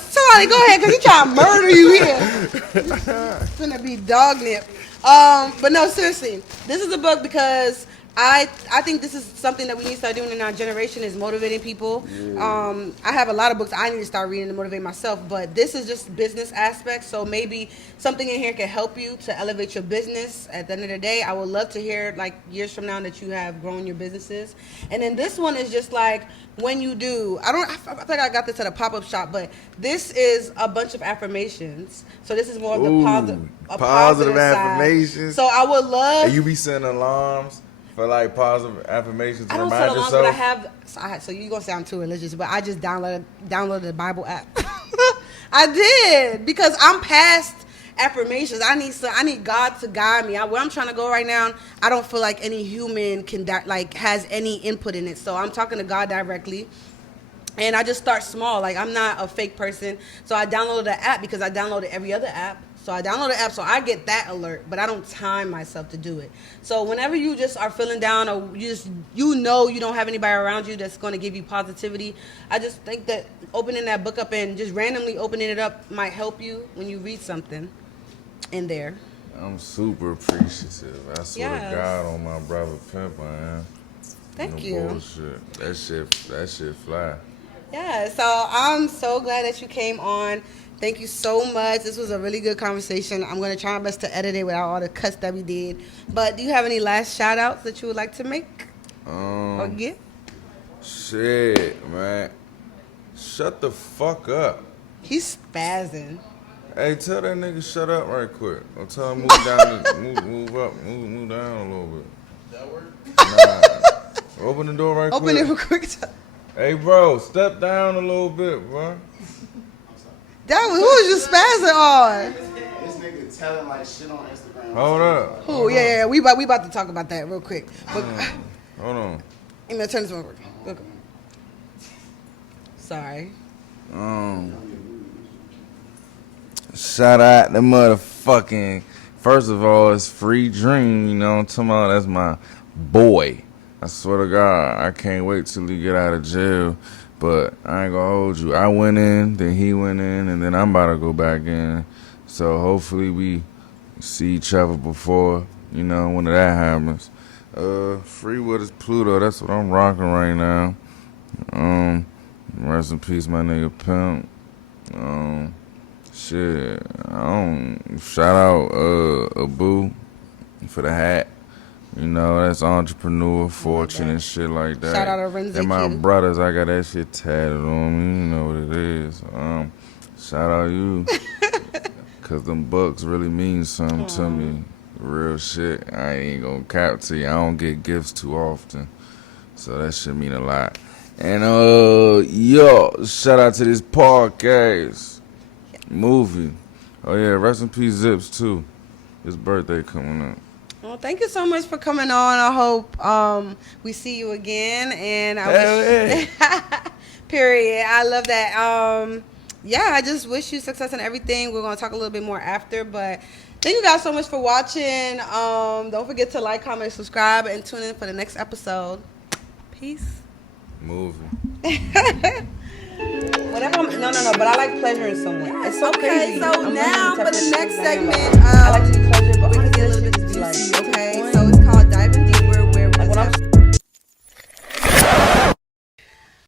Somebody go ahead, because he trying to murder you here. It's gonna be dog nip. But no, seriously, this is a book because I think this is something that we need to start doing in our generation is motivating people. Yeah. I have a lot of books I need to start reading to motivate myself, but this is just business aspects. So maybe something in here can help you to elevate your business. At the end of the day, I would love to hear like years from now that you have grown your businesses. And then this one is just like when you do. I think I got this at a pop-up shop, but this is a bunch of affirmations. So this is more of the positive affirmations. Side. So I would love. And you be setting alarms for like positive affirmations to I don't remind set alarms, yourself. but I have. So you gonna sound too religious, but I just downloaded the Bible app. I did because I'm past affirmations. I need God to guide me. Where I'm trying to go right now, I don't feel like any human can has any input in it. So I'm talking to God directly. And I just start small. Like, I'm not a fake person. So I downloaded the app because I downloaded every other app. So I download the app so I get that alert, but I don't time myself to do it. So whenever you just are feeling down or you don't have anybody around you that's going to give you positivity, I just think that opening that book up and just randomly opening it up might help you when you read something in there. I'm super appreciative. I swear Yes. to God on my brother Pimp, man. Thank No you. bullshit. That shit fly. Yeah, so I'm so glad that you came on. Thank you so much. This was a really good conversation. I'm going to try my best to edit it without all the cuts that we did. But do you have any last shout-outs that you would like to make or get? Shit, man. Shut the fuck up. He's spazzing. Hey, tell that nigga shut up right quick. Or tell him move down, move up, move down a little bit. That work? Nah. Open the door right Open quick. it real quick. Hey, bro, step down a little bit, bro. Who was you spazzing on? This nigga telling like shit on Instagram. Hold up. Who? Yeah, we about to talk about that real quick. But Hold on. I'm gonna turn this one over. Okay. Sorry. Shout out the motherfucking. First of all, it's Free Dream. You know what I'm talking about? That's my boy. I swear to God, I can't wait till he get out of jail. But I ain't gonna hold you. I went in, then he went in, and then I'm about to go back in. So hopefully we see each other before, you know, when that happens. Free with his Pluto. That's what I'm rocking right now. Rest in peace, my nigga Pimp. Shit. Shout out Abu for the hat. You know, that's entrepreneur, fortune, and shit like that. Shout out to Renze And my Q. brothers, I got that shit tatted on me. You know what it is. Shout out you. Because them books really mean something to me. Real shit. I ain't gonna cap to you. I don't get gifts too often. So that shit mean a lot. And, yo, shout out to this podcast. Movie. Oh, yeah, rest in peace Zips, too. His birthday coming up. Well, thank you so much for coming on. I hope we see you again. And I wish. Period. I love that. Yeah, I just wish you success in everything. We're gonna talk a little bit more after, but thank you guys so much for watching. Don't forget to like, comment, subscribe, and tune in for the next episode. Peace. Moving. Whatever. No. But I like pleasuring someone. It's so crazy. So I'm now learning for to the next appreciate segment, I like